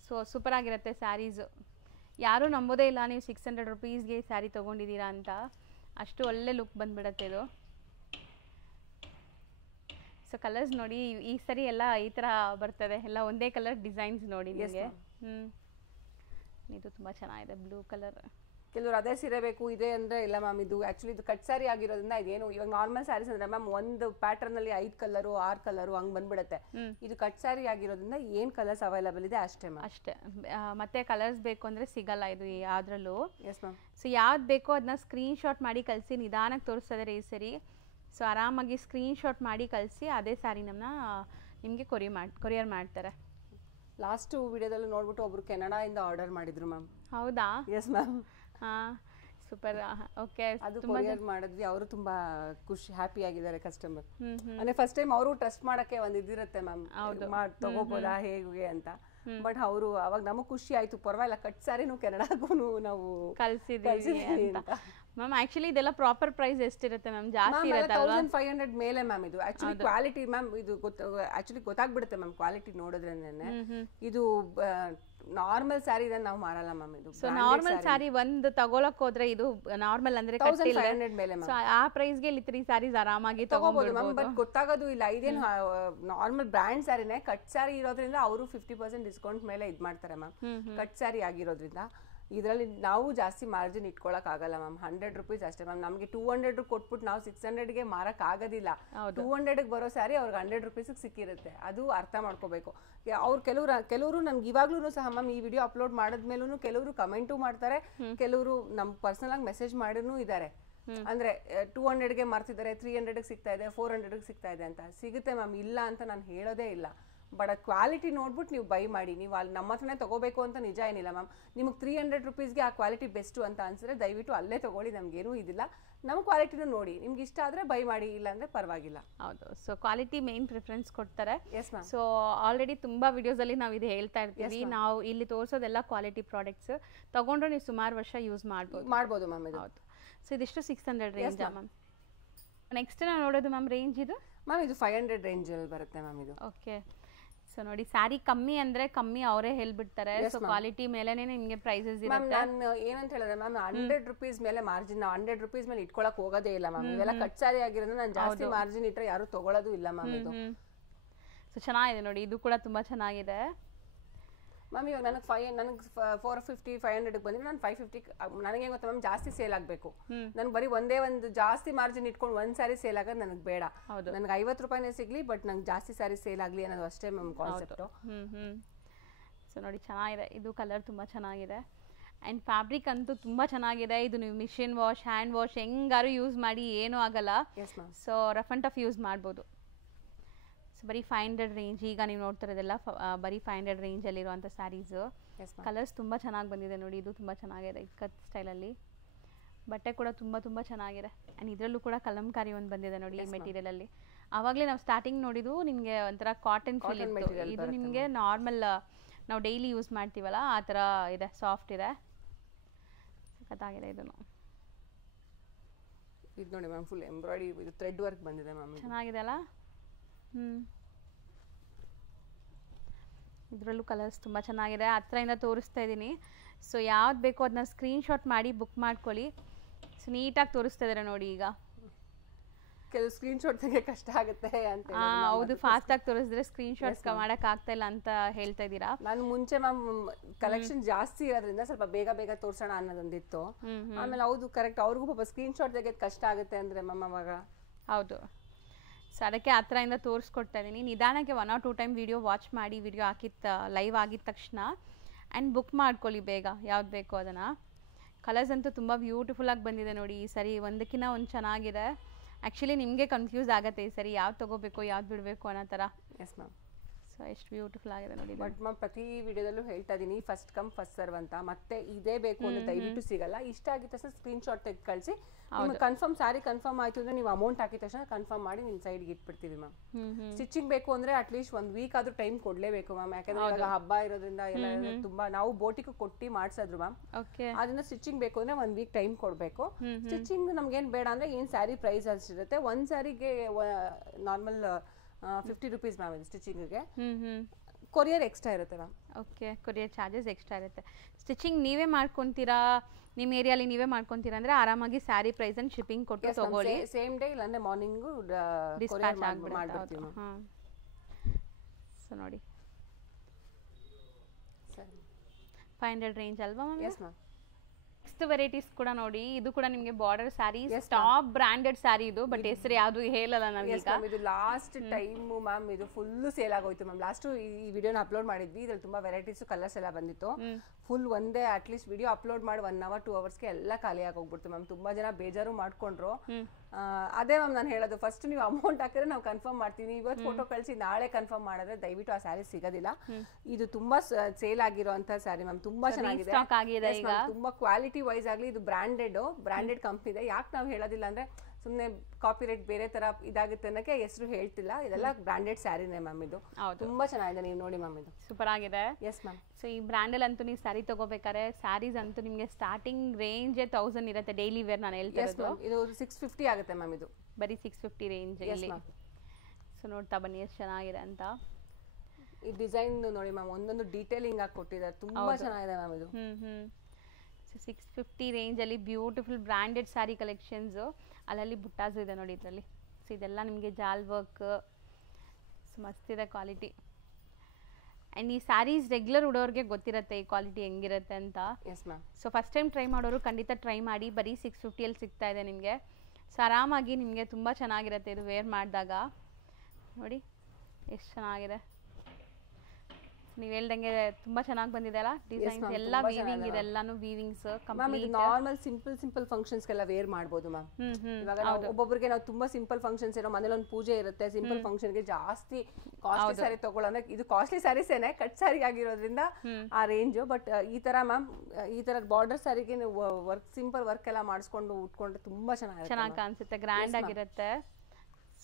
ಸೊ ಸೂಪರ್ ಆಗಿರುತ್ತೆ ಸ್ಯಾರೀಸು. ಯಾರೂ ನಂಬೋದೇ ಇಲ್ಲ ನೀವು 600 ರುಪೀಸ್ಗೆ ಸ್ಯಾರಿ ತೊಗೊಂಡಿದ್ದೀರಾ ಅಂತ. ಅಷ್ಟು ಒಳ್ಳೆ ಲುಕ್ ಬಂದ್ಬಿಡುತ್ತೆ ಇದು. ಸೊ ಕಲರ್ಸ್ ನೋಡಿ ಈ ಸರಿ ಎಲ್ಲ ಈ ಥರ ಬರ್ತದೆ, ಎಲ್ಲ ಒಂದೇ ಕಲರ್ ಡಿಸೈನ್ಸ್ ನೋಡಿ ನಿಮಗೆ. ಇದು ತುಂಬ ಚೆನ್ನಾಗಿದೆ ಬ್ಲೂ ಕಲರ್. ಕೆಲವರು ಅದೇ ಸೀರೆ ಬೇಕು ಇದೆ ಅಂದ್ರೆ ಇಲ್ಲ ಮ್ಯಾಮ್, ಇದು ಆಕ್ಚುಲಿ ಇದು ಕಟ್ ಸ್ಯಾರಿ ಆಗಿರೋದ್ರಿಂದ ಇದೇನು ಇವಾಗ ನಾರ್ಮಲ್ ಸ್ಯಾರೀಸ್ ಅಂದ್ರೆ ಮ್ಯಾಮ್ ಒಂದು ಪ್ಯಾಟರ್ನ್ ಅಲ್ಲಿ 5 ಕಲರು 6 ಕಲರು ಹಂಗ್ ಬಂದ್ಬಿಡುತ್ತೆ. ಇದು ಕಟ್ ಸ್ಯಾರಿ ಆಗಿರೋದ್ರಿಂದ ಏನ್ ಕಲರ್ಸ್ ಅವೈಲೇಬಲ್ ಇದೆ ಅಷ್ಟೇ ಮ್ಯಾಮ್. ಅಷ್ಟೇ, ಮತ್ತೆ ಕಲರ್ಸ್ ಬೇಕು ಅಂದ್ರೆ ಸಿಗಲ್ಲ ಇದು ಯಾವ್ದ್ರಲ್ಲೂ. S ma'am. ಸೊ ಯಾವ್ದು ಬೇಕೋ ಅದನ್ನ ಸ್ಕ್ರೀನ್ ಶಾಟ್ ಮಾಡಿ ಕಳಿಸಿ, ನಿಧಾನಕ್ಕೆ ತೋರಿಸ್ತಿದ್ದಾರೆ ಈ ಸರಿ. ಸೊ ಆರಾಮಾಗಿ ಸ್ಕ್ರೀನ್ ಶಾಟ್ ಮಾಡಿ ಕಳಿಸಿ, ಅದೇ ಸ್ಯಾರಿ ನಿಮಗೆ ಕೊರಿಯರ್ ಮಾಡ್ತಾರೆ. ಲಾಸ್ಟ್ ವಿಡಿಯೋದಲ್ಲಿ ನೋಡ್ಬಿಟ್ಟು ಒಬ್ರು ಕೆನಡಾಯಿಂದ ಆರ್ಡರ್ ಮಾಡಿದ್ರು ಮ್ಯಾಮ್. ಹೌದಾ? Yes ma'am. ಸೂಪರ್. ಓಕೆ, ಅದು ಕೊರಿಯರ್ ಮಾಡಿದ್ವಿ. ಅವರು ತುಂಬಾ ಖುಷಿ ಹ್ಯಾಪಿ ಆಗಿದ್ದಾರೆ ಕಸ್ಟಮರ್. ಅಂದ್ರೆ ಫಸ್ಟ್ ಟೈಮ್ ಅವರು ಟ್ರಸ್ಟ್ ಮಾಡಕ್ಕೆ ಒಂದು ಇದಿರುತ್ತೆ ಮ್ಯಾಮ್, ತಗೋಬೋದಾ ಹೇಗೆ ಅಂತ. ಬಟ್ ಅವರು ಅವಾಗ ನಮಗ್ ಖುಷಿ ಆಯ್ತು, ಪರವಾಗಿಲ್ಲ ಕಟ್ ಸ್ಯಾರಿನೂ ಕೆನಡಾಗೂ ನಾವು ಕಳ್ಸಿದೀವಿ ಅಂತ. ಮ್ಯಾಮ್ ಆಕ್ಚುಲಿ ಇದೆಲ್ಲ ಪ್ರಾಪರ್ ಪ್ರೈಸ್ ಎಷ್ಟಿರುತ್ತೆ ಮ್ಯಾಮ್? ಜಾಸ್ತಿ ಇರುತ್ತೆ ಅಲ್ವಾ? 1500 ಮೇಲೆ ಮ್ಯಾಮ್. ಇದು ಆಕ್ಚುಲಿ ಕ್ವಾಲಿಟಿ ಮ್ಯಾಮ್, ಇದು ಆಕ್ಚುಲಿ ಗೊತ್ತಾಗ್ಬಿಡುತ್ತೆ ಮ್ಯಾಮ್ ಕ್ವಾಲಿಟಿ ನೋಡಿದ್ರೇನೆ. ಇದು ನಾರ್ಮಲ್ ಸ್ಯಾರಿ ನಾವು ಮಾರಲ್ಲ ಮ್ಯಾಮ್. ಇದು ಸೊ ನಾರ್ಮಲ್ ಸ್ಯಾರಿ ಒಂದು ತಗೊಳಕ್ ಹೋದ್ರೆ ಇದು ನಾರ್ಮಲ್ ಅಂದ್ರೆ 1500 ಮೇಲೆ ಮ್ಯಾಮ್. ಸೊ ಆ ಪ್ರೈಸ್ ಗೆ ಇಲ್ಲಿ 3 ಸ್ಯಾರೀಸ್ ಆರಾಮಾಗಿ ತಗೋಬಹುದು ಮ್ಯಾಮ್. ಬಟ್ ಗೊತ್ತಾಗೋದು ಇಲ್ಲ, ಇದೇನು ನಾರ್ಮಲ್ ಬ್ರ್ಯಾಂಡ್ ಸ್ಯಾರಿನೇ. ಕಟ್ ಸ್ಯಾರಿ ಇರೋದ್ರಿಂದ ಅವರು 50% ಡಿಸ್ಕೌಂಟ್ ಮೇಲೆ ಇದ್ ಮಾಡ್ತಾರೆ ಮ್ಯಾಮ್. ಕಟ್ ಸ್ಯಾರಿ ಆಗಿರೋದ್ರಿಂದ ಇದರಲ್ಲಿ ನಾವು ಜಾಸ್ತಿ ಮಾರ್ಜಿನ್ ಇಟ್ಕೊಳಕ್ ಆಗಲ್ಲ ಮ್ಯಾಮ್. 100 ರೂಪೀಸ್ ಅಷ್ಟೇ ಮ್ಯಾಮ್. ನಮಗೆ 200 ಕೊಟ್ಬಿಟ್ಟು ನಾವು 600ಗೆ ಮಾರಕ್ ಆಗೋದಿಲ್ಲ. 200ಗೆ ಬರೋ ಸ್ಯಾರಿ ಅವ್ರಿಗೆ 100 ರೂಪೀಸ್ ಸಿಕ್ಕಿರುತ್ತೆ. ಅದು ಅರ್ಥ ಮಾಡ್ಕೋಬೇಕು. ಅವ್ರು ಕೆಲವರು ನಮ್ಗೆ ಇವಾಗ್ಲೂ ಸಹ ಮ್ಯಾಮ್ ಈ ವಿಡಿಯೋ ಅಪ್ಲೋಡ್ ಮಾಡಿದ್ಮೇಲೂ ಕೆಲವರು ಕಮೆಂಟು ಮಾಡ್ತಾರೆ, ಕೆಲವರು ನಮ್ ಪರ್ಸನಲ್ ಆಗಿ ಮೆಸೇಜ್ ಮಾಡಿನೂ ಇದ್ದಾರೆ. ಅಂದ್ರೆ 200ಗೆ ಮಾರ್ತಿದ್ದಾರೆ, 300ಗೆ ಸಿಗ್ತಾ ಇದೆ, 400ಗೆ ಸಿಗ್ತಾ ಇದೆ ಅಂತ. ಸಿಗುತ್ತೆ ಮ್ಯಾಮ್, ಇಲ್ಲ ಅಂತ ನಾನು ಹೇಳೋದೇ ಇಲ್ಲ. ಬಟ್ ಕ್ವಾಲಿಟಿ ನೋಡ್ಬಿಟ್ಟು ನೀವು ಬೈ ಮಾಡಿ. ನೀವು ಅಲ್ಲಿ ನಮ್ಮ ಹತ್ರನೇ ತಗೋಬೇಕು ಅಂತ ನಿಜ ಏನಿಲ್ಲ ಮ್ಯಾಮ್. ನಿಮಗೆ 300 ರೂಪೀಸ್ಗೆ ಆ ಕ್ವಾಲಿಟಿ ಬೆಸ್ಟು ಅಂತ ಅನ್ಸಿದ್ರೆ ದಯವಿಟ್ಟು ಅಲ್ಲೇ ತಗೊಳ್ಳಿ, ನಮ್ಗೇನೂ ಇದಿಲ್ಲ. ನಮ್ಮ ಕ್ವಾಲಿಟಿನೂ ನೋಡಿ, ನಿಮ್ಗೆ ಇಷ್ಟ ಆದರೆ ಬೈ ಮಾಡಿ, ಇಲ್ಲ ಅಂದರೆ ಪರವಾಗಿಲ್ಲ. ಹೌದು, ಸೊ ಕ್ವಾಲಿಟಿ ಮೇನ್ ಪ್ರಿಫರೆನ್ಸ್ ಕೊಡ್ತಾರೆ. S ma'am. ಸೊ ಆಲ್ರೆಡಿ ತುಂಬ ವಿಡಿಯೋಸಲ್ಲಿ ನಾವು ಇದು ಹೇಳ್ತಾ ಇರ್ತೀವಿ. ನಾವು ಇಲ್ಲಿ ತೋರಿಸೋದೆಲ್ಲ ಕ್ವಾಲಿಟಿ ಪ್ರಾಡಕ್ಟ್ಸ್ ತಗೊಂಡ್ರೆ ನೀವು ಸುಮಾರು ವರ್ಷ ಯೂಸ್ ಮಾಡ್ಬೋದು ಮ್ಯಾಮ್. ಇದು ಹೌದು. ಸೊ ಇದಿಷ್ಟು 600 ರೇಂಜ್ ಮ್ಯಾಮ್. ನೆಕ್ಸ್ಟ್ ನಾವು ನೋಡೋದು ಮ್ಯಾಮ್ ರೇಂಜ್ ಇದು ಮ್ಯಾಮ್, ಇದು 500 ರೇಂಜಲ್ಲಿ ಬರುತ್ತೆ ಮ್ಯಾಮ್ ಇದು. ಓಕೆ. ಸೊ ನೋಡಿ, ಸ್ಯಾರಿ ಕಮ್ಮಿ ಅಂದ್ರೆ ಕಮ್ಮಿ ಅವರೇ ಹೇಳ್ಬಿಡ್ತಾರೆ. ಸೊ ಕ್ವಾಲಿಟಿ ಮೇಲೆನೇ ನಿಮಗೆ ಪ್ರೈಸಸ್ ಇರುತ್ತೆ. ನಾನು ಏನಂತ ಹೇಳಿದ್ರೆ ಮ್ಯಾಮ್, 100 ರೂಪೀಸ್ ಮೇಲೆ ಮಾರ್ಜಿನ್, ನಾವು 100 ರೂಪೀಸ್ ಮೇಲೆ ಇಟ್ಕೊಳಕ್ ಹೋಗೋದೇ ಇಲ್ಲ ಮ್ಯಾಮ್. ಇವೆಲ್ಲ ಕಟ್ ಸ್ಯಾರಿ ಆಗಿರೋದ್ರಿಂದ ನಾನು ಜಾಸ್ತಿ ಮಾರ್ಜಿನ್ ಇಟ್ಟರೆ ಯಾರು ತಗೊಳ್ಳೋದು ಇಲ್ಲ ಮ್ಯಾಮ್. ಇದು ಸೊ ಚೆನ್ನಾಗಿದೆ ನೋಡಿ, ಇದು ಕೂಡ ತುಂಬಾ ಚೆನ್ನಾಗಿದೆ ಮ್ಯಾಮ್. ಇವಾಗ ನನಗೆ 450 500 ಬಂದಿದೆ, ನಾನು 550 ನನಗೆ ಗೊತ್ತಾ ಮ್ಯಾಮ್, ಜಾಸ್ತಿ ಸೇಲ್ ಆಗಬೇಕು. ನನ್ಗೆ ಬರೀ ಒಂದು ಜಾಸ್ತಿ ಮಾರ್ಜಿನ್ ಇಟ್ಕೊಂಡು ಒಂದು ಸ್ಯಾರಿ ಸೇಲ್ ಆಗೋದು ನನಗೆ ಬೇಡ. ನನಗೆ 50 ರೂಪಾಯಿನೇ ಸಿಗ್ಲಿ, ಬಟ್ ನಂಗೆ ಜಾಸ್ತಿ ಸ್ಯಾರಿ ಸೇಲ್ ಆಗಲಿ ಅನ್ನೋದು ಅಷ್ಟೇ ಮ್ಯಾಮ್ ಕಾನ್ಸೆಪ್ಟು. ಸೊ ನೋಡಿ ಚೆನ್ನಾಗಿದೆ, ಇದು ಕಲರ್ ತುಂಬ ಚೆನ್ನಾಗಿದೆ. ಆ್ಯಂಡ್ ಫ್ಯಾಬ್ರಿಕ್ ಅಂತೂ ತುಂಬ ಚೆನ್ನಾಗಿದೆ. ಇದು ನೀವು ಮಿಷಿನ್ ವಾಶ್, ಹ್ಯಾಂಡ್ ವಾಶ್ ಹೆಂಗಾರು ಯೂಸ್ ಮಾಡಿ ಏನೂ ಆಗಲ್ಲ. So rough and tough use ಮಾಡ್ಬೋದು. ಸೊ ಬರೀ 500 ರೇಂಜ್. ಈಗ ನೀವು ನೋಡ್ತಿರೋದೆಲ್ಲ ಬರೀ 500 ರೇಂಜಲ್ಲಿರುವಂಥ ಸ್ಯಾರೀಸು. ಕಲರ್ಸ್ ತುಂಬ ಚೆನ್ನಾಗಿ ಬಂದಿದೆ ನೋಡಿ, ಇದು ತುಂಬ ಚೆನ್ನಾಗಿದೆ ಇಕ್ಕತ್ ಸ್ಟೈಲಲ್ಲಿ. ಬಟ್ಟೆ ಕೂಡ ತುಂಬ ಚೆನ್ನಾಗಿದೆ. ಆ್ಯಂಡ್ ಇದರಲ್ಲೂ ಕೂಡ ಕಲಂಕಾರಿ ಒಂದು ಬಂದಿದೆ ನೋಡಿ ಈ ಮೆಟೀರಿಯಲಲ್ಲಿ. ಆವಾಗಲೇ ನಾವು ಸ್ಟಾರ್ಟಿಂಗ್ ನೋಡಿದ್ದು ನಿಮಗೆ ಒಂಥರ ಕಾಟನ್ ಫೀಲ್ ಇತ್ತು. ಇದು ನಿಮಗೆ ನಾರ್ಮಲ್ ನಾವು ಡೈಲಿ ಯೂಸ್ ಮಾಡ್ತೀವಲ್ಲ ಆ ಥರ ಇದೆ, ಸಾಫ್ಟ್ ಇದೆ, ಸಖತ್ತಾಗಿದೆ. ಇದನ್ನು ಇದು ನೋಡಿ ಮ್ಯಾಮ್, ಫುಲ್ ಎಂಬ್ರಾಯ್ಡಿ ಇದು ಥ್ರೆಡ್ ವರ್ಕ್ ಬಂದಿದೆ ಮ್ಯಾಮ್. ಚೆನ್ನಾಗಿದೆ ಅಲ್ಲ? ಇದರಲ್ಲೂ ಕಲರ್ಸ್ ತುಂಬ ಚೆನ್ನಾಗಿದೆ. ಹತ್ರದಿಂದ ತೋರಿಸ್ತಾ ಇದ್ದೀನಿ. ಸೊ ಯಾವ್ದು ಬೇಕೋ ಅದನ್ನ ಸ್ಕ್ರೀನ್ ಶಾಟ್ ಮಾಡಿ ಬುಕ್ ಮಾಡ್ಕೊಳ್ಳಿ. ಸೊ ನೀಟಾಗಿ ತೋರಿಸ್ತಾ ಇದ್ದಾರೆ ನೋಡಿ. ಈಗ ಕೆಲವು ಸ್ಕ್ರೀನ್ ಶಾಟ್ ತೆಗೆ ಕಷ್ಟ ಆಗುತ್ತೆ ಅಂತ. ಹೌದು, ಫಾಸ್ಟಾಗಿ ತೋರಿಸಿದ್ರೆ ಸ್ಕ್ರೀನ್ ಶಾಟ್ ಮಾಡೋಕೆ ಆಗ್ತಾ ಇಲ್ಲ ಅಂತ ಹೇಳ್ತಾ ಇದ್ದೀರಾ. ನಾನು ಮುಂಚೆ ಮ್ಯಾಮ್ ಕಲೆಕ್ಷನ್ ಜಾಸ್ತಿ ಇರೋದ್ರಿಂದ ಸ್ವಲ್ಪ ಬೇಗ ತೋರ್ಸೋಣ ಅನ್ನೋದೊಂದಿತ್ತು. ಆಮೇಲೆ ಹೌದು ಕರೆಕ್ಟ್, ಅವ್ರಿಗೂ ಪಾಪ ಸ್ಕ್ರೀನ್ ಶಾಟ್ ತೆಗೆದು ಕಷ್ಟ ಆಗುತ್ತೆ ಅಂದರೆ ಮ್ಯಾಮ್ ಅವಾಗ. ಹೌದು, ಸೊ ಅದಕ್ಕೆ ಹತ್ರದಿಂದ ತೋರಿಸ್ಕೊಡ್ತಾ ಇದ್ದೀನಿ. ನಿಧಾನಕ್ಕೆ 1 or 2 ಟೈಮ್ ವಿಡಿಯೋ ವಾಚ್ ಮಾಡಿ, ವಿಡಿಯೋ ಲೈವ್ ಆಗಿದ ತಕ್ಷಣ ಆ್ಯಂಡ್ ಬುಕ್ ಮಾಡ್ಕೊಳ್ಳಿ ಬೇಗ ಯಾವ್ದು ಬೇಕೋ ಅದನ್ನು. ಕಲರ್ಸ್ ಅಂತೂ ತುಂಬ ಬ್ಯೂಟಿಫುಲ್ಲಾಗಿ ಬಂದಿದೆ ನೋಡಿ ಈ ಸರಿ, ಒಂದಕ್ಕಿಂತ ಒಂದು ಚೆನ್ನಾಗಿದೆ. ಆ್ಯಕ್ಚುಲಿ ನಿಮಗೆ ಕನ್ಫ್ಯೂಸ್ ಆಗುತ್ತೆ ಈ ಸರಿ ಯಾವ್ದು ತೊಗೋಬೇಕು ಯಾವ್ದು ಬಿಡಬೇಕು ಅನ್ನೋ ಥರ. S ma'am. ಸೊ ಎಷ್ಟು ಬ್ಯೂಟಿಫುಲ್ ಆಗಿದೆ ನೋಡಿ. ಬಟ್ ಮ್ಯಾಮ್ ಪ್ರತಿ ವಿಡಿಯೋದಲ್ಲೂ ಹೇಳ್ತಾ ಇದ್ದೀನಿ, ಫಸ್ಟ್ ಕಮ್ ಫಸ್ಟ್ ಸರ್ವ್ ಅಂತ. ಮತ್ತೆ ಇದೇ ಬೇಕು ಅಂತ ದಯವಿಟ್ಟು ಸಿಗಲ್ಲ. ಇಷ್ಟ ಆಗಿದ ತಕ್ಷಣ ಸ್ಕ್ರೀನ್ ಶಾಟ್ ತೆಗೆದು ಕಳಿಸಿ. ನಿಮ್ಗೆ ಕನ್ಫರ್ಮ್ ಸ್ಯಾರಿ ಕನ್ಫರ್ಮ್ ಆಯ್ತು ಅಂದ್ರೆ ನೀವು ಅಮೌಂಟ್ ಹಾಕಿದ ತಕ್ಷಣ ಕನ್ಫರ್ಮ್ ಮಾಡಿ ನಿಮ್ಮ ಸೈಡ್ಗೆ ಇಟ್ಬಿಡ್ತೀವಿ ಮ್ಯಾಮ್. ಸ್ಟಿಚಿಂಗ್ ಬೇಕು ಅಂದ್ರೆ ಅಟ್ಲೀಸ್ಟ್ 1 ವೀಕ್ ಆದ್ರೂ ಟೈಮ್ ಕೊಡ್ಲೇಬೇಕು ಮ್ಯಾಮ್. ಯಾಕಂದ್ರೆ ಇವಾಗ ಹಬ್ಬ ಇರೋದ್ರಿಂದ ಎಲ್ಲ ತುಂಬಾ ನಾವು ಬೋಟಿಗೆ ಕೊಟ್ಟು ಮಾಡ್ಸಿದ್ರು ಮ್ಯಾಮ್. ಅದನ್ನ ಸ್ಟಿಚಿಂಗ್ ಬೇಕು ಅಂದ್ರೆ 1 ವೀಕ್ ಟೈಮ್ ಕೊಡ್ಬೇಕು. ಸ್ಟಿಚಿಂಗ್ ನಮ್ಗೇನ್ ಬೇಡ ಅಂದ್ರೆ ಏನ್ ಸ್ಯಾರಿ ಪ್ರೈಸ್ ಅಷ್ಟಿರುತ್ತೆ. ಒಂದ್ ಸ್ಯಾರಿಗೆ ನಾರ್ಮಲ್ 50 ರೂಪೀಸ್ ಮ್ಯಾಮ್. ಇದು ಸ್ಟಿಚಿಂಗ್ಗೆ ಕೊರಿಯರ್ ಎಕ್ಸ್ಟ್ರಾ ಇರುತ್ತೆ ma'am. Okay, courier charges extra ಇರುತ್ತೆ. ಸ್ಟಿಚಿಂಗ್ ನೀವೇ ಮಾಡ್ಕೊತೀರಾ ನಿಮ್ಮ ಏರಿಯಾಲಿ ನೀವೇ ಮಾಡ್ಕೊಂತೀರಾ ಅಂದ್ರೆ ಆರಾಮಾಗಿ ಸ್ಯಾರಿ ಪ್ರೈಸ್ ಅಂಡ್ ಶಿಪ್ಪಿಂಗ್ ಕೊಟ್ಟು ತಗೊಳ್ಳಿ. ಸೇಮ್ ಡೇ ಇಲ್ಲಾಂದ್ರೆ ಮಾರ್ನಿಂಗು ಡಿಸ್ಪ್ಯಾಚ್ ಆಗ್ಬಿಡುತ್ತೆ. ಸೊ ನೋಡಿ 500 ರೇಂಜ್ ಅಲ್ವಾ ma'am? Yes ma'am. Next varieties ಕೂಡ ನೋಡಿ, ಇದು ಕೂಡ ನಿಮಗೆ border sari, top branded sari ಇದು, ಬಟ್ ಹೆಸರು ಯಾವುದು ಹೇಳಲ್ಲ ನನಗೆ. ಇದು ಲಾಸ್ಟ್ ಟೈಮ್ ಮ್ಯಾಮ್ ಇದು ಫುಲ್ ಸೇಲ್ ಆಗೋಯ್ತು ಮ್ಯಾಮ್. ಲಾಸ್ಟ್ ಈ ವಿಡಿಯೋನ ಅಪ್ಲೋಡ್ ಮಾಡಿದ್ವಿ, ಇದ್ರಲ್ಲಿ ತುಂಬಾ ವೆರೈಟೀಸ್ ಕಲರ್ಸ್ ಎಲ್ಲ ಬಂದಿತ್ತು. ಫುಲ್ ಒಂದೇ ಅಟ್ಲೀಸ್ಟ್ ವಿಡಿಯೋ ಅಪ್ಲೋಡ್ ಮಾಡಿ 1 hour 2 hours ಎಲ್ಲ ಖಾಲಿ ಆಗೋಗ್ಬಿಡ್ತು ಮ್ಯಾಮ್. ತುಂಬಾ ಜನ ಬೇಜಾರು ಮಾಡ್ಕೊಂಡ್ರು. ಅದೇ ಮ್ಯಾಮ್ ನಾನು ಹೇಳೋದು, ಫಸ್ಟ್ ನೀವು ಅಮೌಂಟ್ ಹಾಕಿದ್ರೆ ನಾವು ಕನ್ಫರ್ಮ್ ಮಾಡ್ತೀವಿ, ಇವತ್ತು ಫೋಟೋ ಕಳಿಸಿ ನಾಳೆ ಕನ್ಫರ್ಮ್ ಮಾಡಿದ್ರೆ ದಯವಿಟ್ಟು ಆ ಸ್ಯಾರಿ ಸಿಗೋದಿಲ್ಲ. ಇದು ತುಂಬಾ ಸೇಲ್ ಆಗಿರುವಂತ ಸ್ಯಾರಿ ಮ್ಯಾಮ್, ತುಂಬಾ ಚೆನ್ನಾಗಿದೆ, ತುಂಬಾ ಕ್ವಾಲಿಟಿ ವೈಸ್ ಆಗ್ಲಿ ಇದು ಬ್ರಾಂಡೆಡ್ ಕಂಪ್ನಿ ಇದೆ. ಯಾಕೆ ನಾವು ಹೇಳೋದಿಲ್ಲ ಅಂದ್ರೆ ಸುಮ್ಮನೆ ಕಾಪಿರೈಟ್ ಬೇರೆ ತರ ಇದಾಗುತ್ತೆ ಅನ್ನಕ್ಕೆ ಹೆಸರು ಹೇಳ್ತಿಲ್ಲ, ಇದೆಲ್ಲ ಬ್ರಾಂಡೆಡ್ ಸ್ಯಾರಿನೇ ಮ್ಯಾಮ್. ಇದು ತುಂಬಾ ಚೆನ್ನಾಗಿದೆ, ನೀವು ನೋಡಿ ಮ್ಯಾಮ್, ಇದು ಸೂಪರ್ ಆಗಿದೆ. S ma'am. ಸೊ ಈ ಬ್ರ್ಯಾಂಡಲ್ಲಿ ಅಂತೂ ನೀವು ಸ್ಯಾರಿ ತಗೋಬೇಕಾದ್ರೆ ಸ್ಯಾರೀಸ್ ಅಂತೂ ನಿಮಗೆ ಸ್ಟಾರ್ಟಿಂಗ್ ರೇಂಜ್ 1000 ಇರುತ್ತೆ ಡೈಲಿ ವೇರ್. ನಾನು ಹೇಳ್ತಾ ಇರೋದು ಇದು 650 ಆಗುತ್ತೆ ಮ್ಯಾಮ್. ಇದು ಬರೀ 650 ರೇಂಜ್ ಇಲ್ಲಿ. ಸೊ ನೋಡ್ತಾ ಬನ್ನಿ ಎಷ್ಟು ಚೆನ್ನಾಗಿದೆ ಅಂತ. ಈ ಡಿಸೈನ್ ನೋಡಿ ಮ್ಯಾಮ್, ಒಂದೊಂದು ಡೀಟೇಲಿಂಗ್ ಆಗಿ ಕೊಟ್ಟಿದ್ದಾರೆ, ತುಂಬಾ ಚೆನ್ನಾಗಿದೆ ಮ್ಯಾಮ್ ಇದು. 650 ರೇಂಜಲ್ಲಿ ಬ್ಯೂಟಿಫುಲ್ ಬ್ರ್ಯಾಂಡೆಡ್ ಸ್ಯಾರಿ ಕಲೆಕ್ಷನ್ಸ್, ಅಲ್ಲಲ್ಲಿ ಬುಟ್ಟಾಸು ಇದೆ ನೋಡಿ ಇದರಲ್ಲಿ. ಸೊ ಇದೆಲ್ಲ ನಿಮಗೆ ಜಾಲ್ ವರ್ಕ್, ಮಸ್ತಿದೆ ಕ್ವಾಲಿಟಿ. ಆ್ಯಂಡ್ ಈ ಸ್ಯಾರೀಸ್ ರೆಗ್ಯುಲರ್ ಉಡೋರಿಗೆ ಗೊತ್ತಿರುತ್ತೆ ಈ ಕ್ವಾಲಿಟಿ ಹೆಂಗಿರುತ್ತೆ ಅಂತ. S ma'am. So first time try ಮಾಡೋರು ಖಂಡಿತ ಟ್ರೈ ಮಾಡಿ, ಬರೀ 650 ಸಿಗ್ತಾ ಇದೆ ನಿಮಗೆ. ಸೊ ಆರಾಮಾಗಿ ನಿಮಗೆ ತುಂಬ ಚೆನ್ನಾಗಿರುತ್ತೆ ಇದು ವೇರ್ ಮಾಡಿದಾಗ. ನೋಡಿ ಎಷ್ಟು ಚೆನ್ನಾಗಿದೆ, ನೀವು ಹೇಳ್ದಂಗೆ ತುಂಬಾ ಚೆನ್ನಾಗಿ ಬಂದಿದೆ ಅಲ್ಲ ಡಿಸೈನ್ಸ್ ಎಲ್ಲ. ವೀವಿಂಗ್ ಇದೆಲ್ಲಾನು weavings complete. Normal simple functions ಗೆಲ್ಲ ವೇರ್ ಮಾಡಬಹುದು ಮ್ಯಾಮ್. ಇವಾಗ ಒಬ್ಬೊಬ್ಬರಿಗೆ ನಾವು ತುಂಬಾ ಸಿಂಪಲ್ ಫಂಕ್ಷನ್ಸ್ ಏನೋ ಮನೇಲಿ ಒಂದು ಪೂಜೆ ಇರುತ್ತೆ, ಸಿಂಪಲ್ ಫಂಕ್ಷನ್ ಗೆ ಜಾಸ್ತಿ ಕಾಸ್ಟ್ಲಿ ಸ್ಯಾರಿ ತಗೊಳ್ಳೋದ್ರೆ ಇದು ಕಾಸ್ಟ್ಲಿ ಸ್ಯಾರೀಸ್ ಏನೇ ಕಟ್ ಸ್ಯಾರಿ ಆಗಿರೋದ್ರಿಂದ ಆ ರೇಂಜ್. ಬಟ್ ಈ ತರ ಮ್ಯಾಮ್, ಈ ತರ ಬಾರ್ಡರ್ ಸ್ಯಾರಿಗೆ ನೀವು ಸಿಂಪಲ್ ವರ್ಕ್ ಎಲ್ಲ ಮಾಡಿಸ್ಕೊಂಡು ಉಟ್ಕೊಂಡ್ರೆ ತುಂಬಾ ಚೆನ್ನಾಗಿ ಕಾಣಿಸುತ್ತೆ, ಗ್ರ್ಯಾಂಡ್ ಆಗಿರುತ್ತೆ.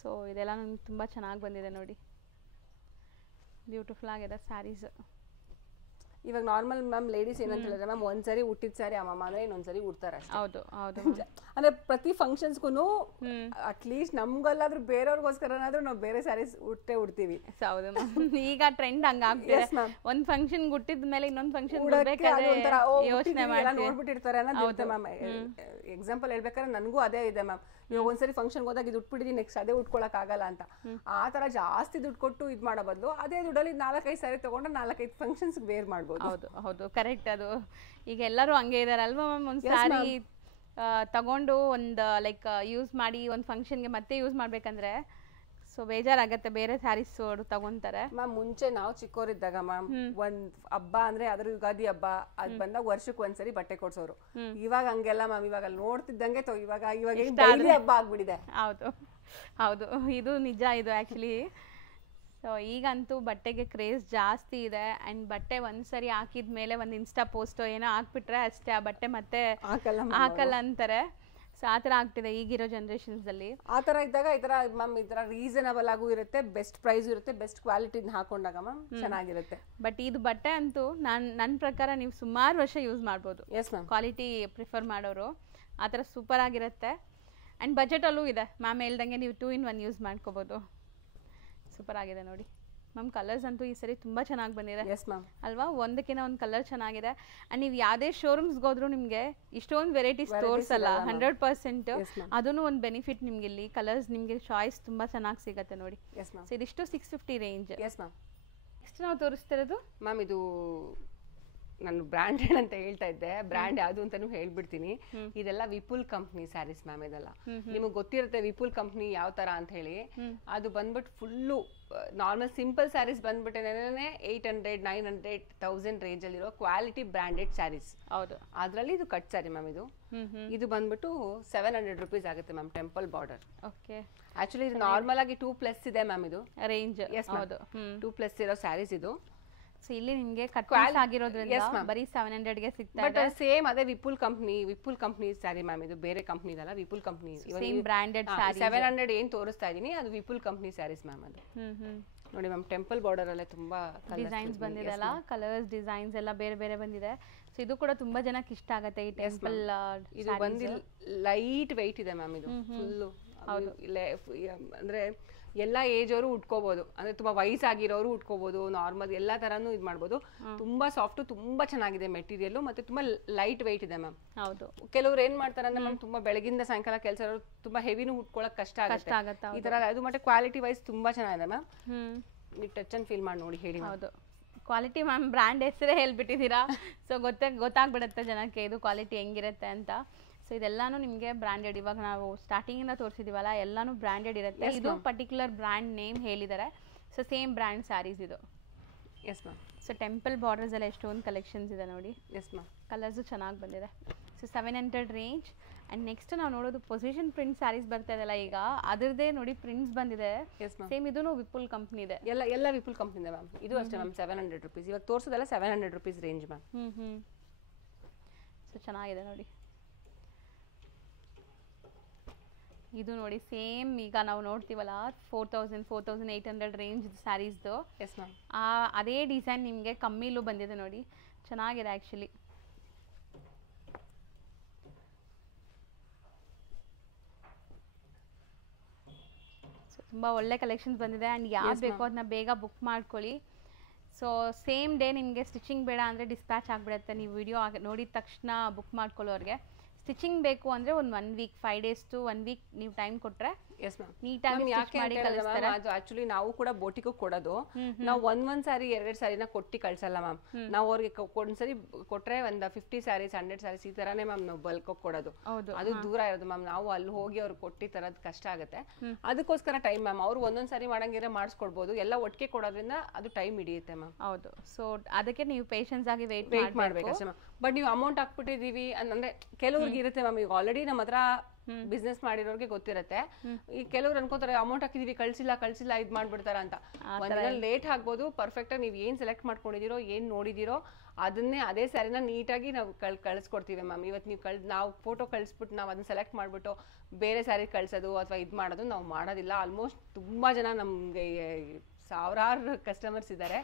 ಸೊ ಇದೆಲ್ಲ ನನಗೆ ತುಂಬಾ ಚೆನ್ನಾಗಿ ಬಂದಿದೆ ನೋಡಿ, ಬ್ಯೂಟಿಫುಲ್ ಆಗಿದೆ ಸ್ಯಾರೀಸ್. ಇವಾಗ ನಾರ್ಮಲ್ ಮ್ಯಾಮ್ ಲೇಡೀಸ್ ಏನಂತ ಹೇಳಿದ್ರೆ ಮ್ಯಾಮ್ ಒಂದ್ಸರಿ ಉಟ್ಟಿದ ಸ್ಯಾರಿ ಅಮ್ಮಮ್ಮ ಅಂದ್ರೆ ಇನ್ನೊಂದ್ಸರಿ ಉಡ್ತಾರೆ ಅಷ್ಟೇ. ಹೌದು ಹೌದು. ಅಂದ್ರೆ ಪ್ರತಿ ಫಂಕ್ಷನ್ಸ್ಗೂ ಅಟ್ಲೀಸ್ಟ್ ನಮ್ಗಲ್ಲಾದ್ರೂ ಬೇರೆಯವ್ರಿಗೋಸ್ಕರನಾದ್ರೂ ನಾವು ಬೇರೆ ಸ್ಯಾರೀಸ್ ಉಡ್ತೀವಿ. ಹೌದು ಈಗ ಟ್ರೆಂಡ್ ಹಂಗಾಗ್ತಿದೆ, ಒಂದ್ ಫಂಕ್ಷನ್ ಉಟ್ಟಿದ ಮೇಲೆ ಇನ್ನೊಂದ್ ಫಂಕ್ಷನ್ ಯೋಚನೆ ಮಾಡಿ ನೋಡ್ಬಿಟ್ಟಿರ್ತಾರೆ ಅನ್ನೋದು ಮ್ಯಾಮ್. ಎಕ್ಸಾಂಪಲ್ ಹೇಳ್ಬೇಕಾದ್ರೆ ನನಗೂ ಅದೇ ಇದೆ ಮ್ಯಾಮ್. ಇವಾಗ ಒಂದ್ಸರಿ ಫಂಕ್ಷನ್ ಹೋದಾಗ ಇದು ಉಟ್ಬಿಟ್ಟಿದೀನಿ, ನೆಕ್ಸ್ಟ್ ಅದೇ ಉಟ್ಕೊಳಕ್ ಆಗಲ್ಲ ಅಂತ. ಆ ತರ ಜಾಸ್ತಿ ದುಡ್ಡು ಕೊಟ್ಟು ಇದ್ ಮಾಡೋ ಬದಲು ಅದೇ ದುಡ್ಡಲ್ಲಿ 4-5 ಸ್ಯಾರಿ ತಗೊಂಡ್ರೆ 4-5 ಫಂಕ್ಷನ್ಸ್ ವೇರ್ ಮಾಡ್ಬೋದು. ಹೌದು ಹೌದು ಕರೆಕ್ಟ್. ಅದು ಈಗ ಎಲ್ಲರೂ ಹಂಗೆ ಇದಾರಲ್ವಾ ಮ್ಯಾಮ್, ಒಂದ್ ಸ್ಯಾರಿ ತಗೊಂಡು ಒಂದು ಲೈಕ್ ಯೂಸ್ ಮಾಡಿ ಒಂದು ಫಂಕ್ಷನ್ಗೆ ಮತ್ತೆ ಯೂಸ್ ಮಾಡ್ಬೇಕಂದ್ರೆ ಸೊ ಬೇಜಾರಾಗತ್ತೆ, ಬೇರೆ ಸ್ಯಾರೀಸ್ ತಗೊಂತಾರೆ ಮ್ಯಾಮ್. ಮುಂಚೆ ನಾವು ಚಿಕ್ಕವರಿದ್ದಾಗ ಮ್ಯಾಮ್ ಒಂದ್ ಹಬ್ಬ ಅಂದ್ರೆ ಅದ್ರ ಯುಗಾದಿ ಹಬ್ಬ ಅದ್ ಬಂದಾಗ ವರ್ಷಕ್ಕೆ ಒಂದ್ಸರಿ ಬಟ್ಟೆ ಕೊಡ್ಸೋರು. ಇವಾಗ ಹಂಗೆಲ್ಲ ಮ್ಯಾಮ್, ಇವಾಗ ನೋಡ್ತಿದ್ದಂಗೆ ಇವಾಗ ಡೈಲಿ ಹಬ್ಬ ಆಗ್ಬಿಟ್ಟಿದೆ. ಹೌದು ಹೌದು, ಇದು ನಿಜ. ಇದು ಆಕ್ಚುಲಿ ಸೊ ಈಗಂತೂ ಬಟ್ಟೆಗೆ ಕ್ರೇಜ್ ಜಾಸ್ತಿ ಇದೆ. ಆ್ಯಂಡ್ ಬಟ್ಟೆ ಒಂದ್ಸರಿ ಹಾಕಿದ್ಮೇಲೆ ಒಂದು ಇನ್ಸ್ಟಾ ಪೋಸ್ಟೋ ಏನೋ ಹಾಕ್ಬಿಟ್ರೆ ಅಷ್ಟೇ, ಆ ಬಟ್ಟೆ ಮತ್ತೆ ಹಾಕಲ್ಲ ಅಂತಾರೆ. ಸೊ ಆ ಥರ ಆಗ್ತಿದೆ ಈಗಿರೋ ಜನ್ರೇಷನ್ಸಲ್ಲಿ. ಆ ಥರ ಇದ್ದಾಗ ಈ ಥರ ಮ್ಯಾಮ್, ಈ ಥರ ರೀಸನಬಲ್ ಆಗೂ ಇರುತ್ತೆ, ಬೆಸ್ಟ್ ಪ್ರೈಸ್ ಇರುತ್ತೆ, ಬೆಸ್ಟ್ ಕ್ವಾಲಿಟಿನ ಹಾಕೊಂಡಾಗ ಮ್ಯಾಮ್ ಚೆನ್ನಾಗಿರುತ್ತೆ. ಬಟ್ ಇದು ಬಟ್ಟೆ ಅಂತೂ ನನ್ನ ಪ್ರಕಾರ ನೀವು ಸುಮಾರು ವರ್ಷ ಯೂಸ್ ಮಾಡ್ಬೋದು. Yes ma'am. ಕ್ವಾಲಿಟಿ ಪ್ರಿಫರ್ ಮಾಡೋರು ಆ ಥರ ಸೂಪರ್ ಆಗಿರುತ್ತೆ. ಆ್ಯಂಡ್ ಬಜೆಟಲ್ಲೂ ಇದೆ ಮ್ಯಾಮ್ ಹೇಳ್ದಂಗೆ, ನೀವು 2 in 1 ಯೂಸ್ ಮಾಡ್ಕೋಬೋದು. ಸೂಪರ್ ಆಗಿದೆ ನೋಡಿ ಮ್ಯಾಮ್. ಕಲರ್ಸ್ ಅಂತೂ ಈ ಸರಿ ತುಂಬ ಚೆನ್ನಾಗಿ ಬಂದಿದೆ. Yes ma'am. ಅಲ್ವಾ, ಒಂದಕ್ಕಿಂತ ಒಂದು ಕಲರ್ ಚೆನ್ನಾಗಿದೆ. ಆ್ಯಂಡ್ ನೀವು ಯಾವುದೇ ಶೋರೂಮ್ಸ್ಗೆ ಹೋದ್ರೂ ನಿಮಗೆ ಇಷ್ಟೊಂದು ವೆರೈಟೀಸ್ ತೋರಿಸಲ್ಲ 100%. ಅದೂ ಒಂದು ಬೆನಿಫಿಟ್ ನಿಮ್ಗೆ. ಇಲ್ಲಿ ಕಲರ್ಸ್ ನಿಮಗೆ ಚಾಯ್ಸ್ ತುಂಬ ಚೆನ್ನಾಗಿ ಸಿಗುತ್ತೆ ನೋಡಿ. ಸೊ ಇದಿಷ್ಟು 650 ರೇಂಜ್. Yes ma'am. ನೆಕ್ಸ್ಟ್ ನಾವು ತೋರಿಸ್ತಿರೋದು ಮ್ಯಾಮ್, ಇದು ನಾನು ಬ್ರ್ಯಾಂಡೆಡ್ ಅಂತ ಹೇಳ್ತಾ ಇದ್ದೆ, ಬ್ರ್ಯಾಂಡ್ ಯಾವುದು ಅಂತಾನು ಹೇಳ್ಬಿಡ್ತೀನಿ. ಇದೆಲ್ಲ ವಿಪುಲ್ ಕಂಪ್ನಿ ಸ್ಯಾರೀಸ್ ಮ್ಯಾಮ್. ಇದೆಲ್ಲ ನಿಮಗೆ ಗೊತ್ತಿರುತ್ತೆ ವಿಪುಲ್ ಕಂಪ್ನಿ ಯಾವ ತರ ಅಂತ ಹೇಳಿ. ಅದು ಬಂದ್ಬಿಟ್ಟು ಫುಲ್ಲು ನಾರ್ಮಲ್ ಸಿಂಪಲ್ ಸ್ಯಾರೀಸ್ ಬಂದ್ಬಿಟ್ಟೇನೆ 800, 900, 1000 ರೇಂಜ್ ಅಲ್ಲಿರೋ ಕ್ವಾಲಿಟಿ ಬ್ರಾಂಡೆಡ್ ಸ್ಯಾರೀಸ್. ಹೌದು. ಅದ್ರಲ್ಲಿ ಇದು ಕಟ್ ಸ್ಯಾರಿ ಮ್ಯಾಮ್. ಇದು ಬಂದ್ಬಿಟ್ಟು 700 rupees ಆಗುತ್ತೆ ma'am, temple border. Okay. Actually ಇದು ನಾರ್ಮಲ್ ಆಗಿ 2+ ಇದೆ ಮ್ಯಾಮ್ ಇದು ರೇಂಜ್. ಹೌದು, 2+ ಇರೋ ಸ್ಯಾರೀಸ್ ಇದು. ಸೊ ಇಲ್ಲಿ ನಿಮಗೆ ಕಟ್ ಆಗಿರೋದ್ರಿಂದ ಬರೀ 700 ಗೆ ಸಿಗ್ತಾ ಇದೆ. ಬಟ್ ಸೇಮ್ ಅದೇ ವಿಪುಲ್ ಕಂಪ್ನಿ ಸ್ಯಾರಿ ಮ್ಯಾಮ್. ಇದು ಬೇರೆ ಕಂಪ್ನಿ ಇದಲ್ಲ, Vipul company same branded sari. 700 ಏನ್ ತೋರಿಸ್ತಾ ಇದೀನಿ ಅದು ವಿಪುಲ್ ಕಂಪ್ನಿ ಸ್ಯಾರೀಸ್ ಮ್ಯಾಮ್. ಅದು ನೋಡಿ ಮ್ಯಾಮ್, ಟೆಂಪಲ್ ಬಾರ್ಡರ್ ಅಲ್ಲೇ ತುಂಬಾ ಡಿಸೈನ್ಸ್ ಬಂದಿದೆಲ್ಲ, ಕಲರ್ಸ್ ಡಿಸೈನ್ಸ್ ಎಲ್ಲ ಬೇರೆ ಬೇರೆ ಬಂದಿದೆ. ಸೊ ಇದು ಕೂಡ ತುಂಬಾ ಜನಕ್ಕೆ ಇಷ್ಟ ಆಗುತ್ತೆ ಈ ಟೆಂಪಲ್. ಇದು ಬಂದು ಲೈಟ್ ವೆಯ್ಟ್ ಇದೆ ಮ್ಯಾಮ್. ಇದು ಫುಲ್ಲು ಅಂದ್ರೆ ಎಲ್ಲ ಏಜ್ ಅವರು ಉಟ್ಕೋಬಹುದು, ಅಂದ್ರೆ ತುಂಬಾ ವಯಸ್ಸಾಗಿರೋರು ಉಟ್ಕೋಬಹುದು, ನಾರ್ಮಲ್ ಎಲ್ಲಾ ತರಾನು ಇದು ಮಾಡ್ಬೋದು. ತುಂಬಾ ಸಾಫ್ಟ್, ತುಂಬಾ ಚೆನ್ನಾಗಿದೆ ಮೆಟೀರಿಯಲ್, ಮತ್ತೆ ತುಂಬಾ ಲೈಟ್ ವೆಯ್ಟ್ ಇದೆ ಮ್ಯಾಮ್. ಹೌದು, ಕೆಲವ್ರು ಏನ್ ಮಾಡ್ತಾರೆ ಅಂದ್ರೆ ಮ್ಯಾಮ್ ತುಂಬಾ ಬೆಳಗಿಂದ ಸಾಯಂಕಾಲ ಕೆಲಸ ತುಂಬಾ ಹೆವಿನೂ ಉಟ್ಕೊಳಕ್ ಕಷ್ಟ ಆಗುತ್ತೆ ಈ ತರ. ಅದು ಮತ್ತೆ ಕ್ವಾಲಿಟಿ ವೈಸ್ ತುಂಬಾ ಚೆನ್ನಾಗಿದೆ ಮ್ಯಾಮ್. ನೀವು ಟಚ್ ಅಂಡ್ ಫೀಲ್ ಮಾಡಿ ನೋಡಿ, ಹೇಳಿ. ಹೌದು, ಕ್ವಾಲಿಟಿ ಮ್ಯಾಮ್ ಬ್ರ್ಯಾಂಡ್ ಹೆಸರೇ ಹೇಳ್ಬಿಟ್ಟಿದ್ದೀರಾ. ಸೊ ಗೊತ್ತಾಗ್ಬಿಡುತ್ತೆ ಜನಕ್ಕೆ ಇದು ಕ್ವಾಲಿಟಿ ಹೆಂಗಿರುತ್ತೆ ಅಂತ. ಸೊ ಇದೆಲ್ಲಾನು ನಿಮಗೆ ಬ್ರ್ಯಾಂಡೆಡ್, ಇವಾಗ ನಾವು ಸ್ಟಾರ್ಟಿಂಗಿಂದ ತೋರಿಸಿದೀವಲ್ಲ ಎಲ್ಲಾನು ಬ್ರ್ಯಾಂಡೆಡ್ ಇರುತ್ತೆ. ಇದು ಪರ್ಟಿಕ್ಯುಲರ್ ಬ್ರ್ಯಾಂಡ್ ನೇಮ್ ಹೇಳಿದ್ದಾರೆ. ಸೊ ಸೇಮ್ ಬ್ರ್ಯಾಂಡ್ ಸ್ಯಾರೀಸ್ ಇದು. S ma'am. So temple borders ಎಲ್ಲ ಎಷ್ಟೊಂದು ಕಲೆಕ್ಷನ್ಸ್ ಇದೆ ನೋಡಿ. Yes ma'am. ಕಲರ್ಸು ಚೆನ್ನಾಗಿ ಬಂದಿದೆ. So 700 range. ಆ್ಯಂಡ್ ನೆಕ್ಸ್ಟ್ ನಾವು ನೋಡೋದು ಪೊಸಿಷನ್ ಪ್ರಿಂಟ್ ಸ್ಯಾರೀಸ್ ಬರ್ತಾ ಇದೆಲ್ಲ ಈಗ, ಅದರದೇ ನೋಡಿ ಪ್ರಿಂಟ್ಸ್ ಬಂದಿದೆ. ಸೇಮ್ ಇದೂ ವಿಪುಲ್ ಕಂಪ್ನಿ ಇದೆ. ಎಲ್ಲ ವಿಪುಲ್ ಕಂಪ್ನಿ ಇದೆ ಮ್ಯಾಮ್. ಇದು ಅಷ್ಟೇ ಮ್ಯಾಮ್, 700 rupees. ಇವಾಗ ತೋರಿಸೋದೆಲ್ಲ 700 rupees ರೇಂಜ್ ಮ್ಯಾಮ್. ಸೊ ಚೆನ್ನಾಗಿದೆ ನೋಡಿ. ಇದು ನೋಡಿ ಸೇಮ್ ಈಗ ನಾವು ನೋಡ್ತೀವಲ್ಲ 4800 ರೇಂಜ್ ಸ್ಯಾರೀಸ್ದು. Yes ma'am. ಅದೇ ಡಿಸೈನ್ ನಿಮಗೆ ಕಮ್ಮಿಲೂ ಬಂದಿದೆ ನೋಡಿ, ಚೆನ್ನಾಗಿದೆ ಆ್ಯಕ್ಚುಲಿ. ಸೊ ತುಂಬ ಒಳ್ಳೆ ಕಲೆಕ್ಷನ್ಸ್ ಬಂದಿದೆ. ಆ್ಯಂಡ್ ಯಾವ್ದು ಬೇಕೋ ಅದನ್ನ ಬೇಗ ಬುಕ್ ಮಾಡ್ಕೊಳ್ಳಿ. ಸೊ ಸೇಮ್ ಡೇ ನಿಮಗೆ ಸ್ಟಿಚಿಂಗ್ ಬೇಡ ಅಂದರೆ ಡಿಸ್ಪ್ಯಾಚ್ ಆಗಿಬಿಡುತ್ತೆ. ನೀವು ವಿಡಿಯೋ ನೋಡಿದ ತಕ್ಷಣ ಬುಕ್ ಮಾಡ್ಕೊಳ್ಳೋರಿಗೆ. ಸ್ಟಿಚಿಂಗ್ ಬೇಕು ಅಂದರೆ ಒಂದು 1 week 5 days to 1 week ನೀವು ಟೈಮ್ ಕೊಟ್ಟರೆ ನೀಟಾಗಿ ಸ್ಟಿಚ್ ಮಾಡಿ ಕಳಿಸ್ತಾರೆ. ಅದು ಆಕ್ಚುಲಿ ನಾವು ಕೂಡ ಬೋಟಿಗೂ ಕೊಡೋದು. ನಾವು ಒಂದ್ ಸಾರಿ 2 ಸಾರಿನ ಕೊಟ್ಟಿ ಕಳ್ಸಲ್ಲ ಮ್ಯಾಮ್. ನಾವು ಅವ್ರಿಗೆ ಒಂದ್ಸರಿ ಕೊಟ್ರೆ ಒಂದು 50 sarees 100 sarees ಈ ತರಾನೇ ಮ್ಯಾಮ್ ನಾವು ಬಲ್ಕ್ ಕೊಡೋದು. ಅದು ದೂರ ಇರೋದು ಮ್ಯಾಮ್. ನಾವು ಅಲ್ಲಿ ಹೋಗಿ ಅವ್ರು ಕೊಟ್ಟಿ ತರದ್ ಕಷ್ಟ ಆಗುತ್ತೆ. ಅದಕ್ಕೋಸ್ಕರ ಟೈಮ್ ಮ್ಯಾಮ್. ಅವ್ರು ಒಂದೊಂದ್ ಸಾರಿ ಮಾಡಂಗಿದ್ರೆ ಮಾಡಿಸ್ಕೊಡ್ಬೋದು. ಎಲ್ಲ ಒಟ್ಟಿಗೆ ಕೊಡೋದ್ರಿಂದ ಅದು ಟೈಮ್ ಹಿಡಿಯುತ್ತೆ ಮ್ಯಾಮ್. ಹೌದು. ಸೊ ಅದಕ್ಕೆ ನೀವು ಪೇಷನ್ಸ್ ಆಗಿ ವೇಟ್ ಮಾಡ್ಬೇಕು ಅಷ್ಟೇ ಮ್ಯಾಮ್. ಬಟ್ ನೀವು ಅಮೌಂಟ್ ಹಾಕ್ಬಿಟ್ಟಿದೀವಿ ಅಂದ್ರೆ ಕೆಲವ್ರಿಗೆ ಇರುತ್ತೆ ಮ್ಯಾಮ್. ಈಗ ಆಲ್ರೆಡಿ ನಮ್ಮ ಹತ್ರ ಬಿಸ್ನೆಸ್ ಮಾಡಿರೋರಿಗೆ ಗೊತ್ತಿರುತ್ತೆ. ಈ ಕೆಲವ್ರು ಅನ್ಕೋತಾರೆ ಅಮೌಂಟ್ ಹಾಕಿದೀವಿ ಕಳ್ಸಿಲ್ಲ ಇದ್ ಮಾಡ್ಬಿಡ್ತಾರ ಅಂತ. ಒಂದಿನ ಲೇಟ್ ಆಗ್ಬೋದು. ಪರ್ಫೆಕ್ಟ್ ಆಗಿ ನೀವು ಏನ್ ಸೆಲೆಕ್ಟ್ ಮಾಡ್ಕೊಂಡಿದೀರೋ ಏನ್ ನೋಡಿದಿರೋ ಅದನ್ನೇ ಅದೇ ಸ್ಯಾರಿನ ನೀಟಾಗಿ ನಾವು ಕಳ್ಸ್ಕೊಡ್ತೀವಿ ಮ್ಯಾಮ್. ಇವತ್ತು ನೀವು ನಾವು ಫೋಟೋ ಕಳಿಸ್ಬಿಟ್ಟು ನಾವು ಅದನ್ನ ಸೆಲೆಕ್ಟ್ ಮಾಡ್ಬಿಟ್ಟು ಬೇರೆ ಸ್ಯಾರಿ ಕಳ್ಸೋದು ಅಥವಾ ಇದು ಮಾಡೋದು ನಾವು ಮಾಡೋದಿಲ್ಲ. ಆಲ್ಮೋಸ್ಟ್ ತುಂಬಾ ಜನ ನಮ್ಗೆ ಸಾವಿರಾರು ಕಸ್ಟಮರ್ಸ್ ಇದ್ದಾರೆ,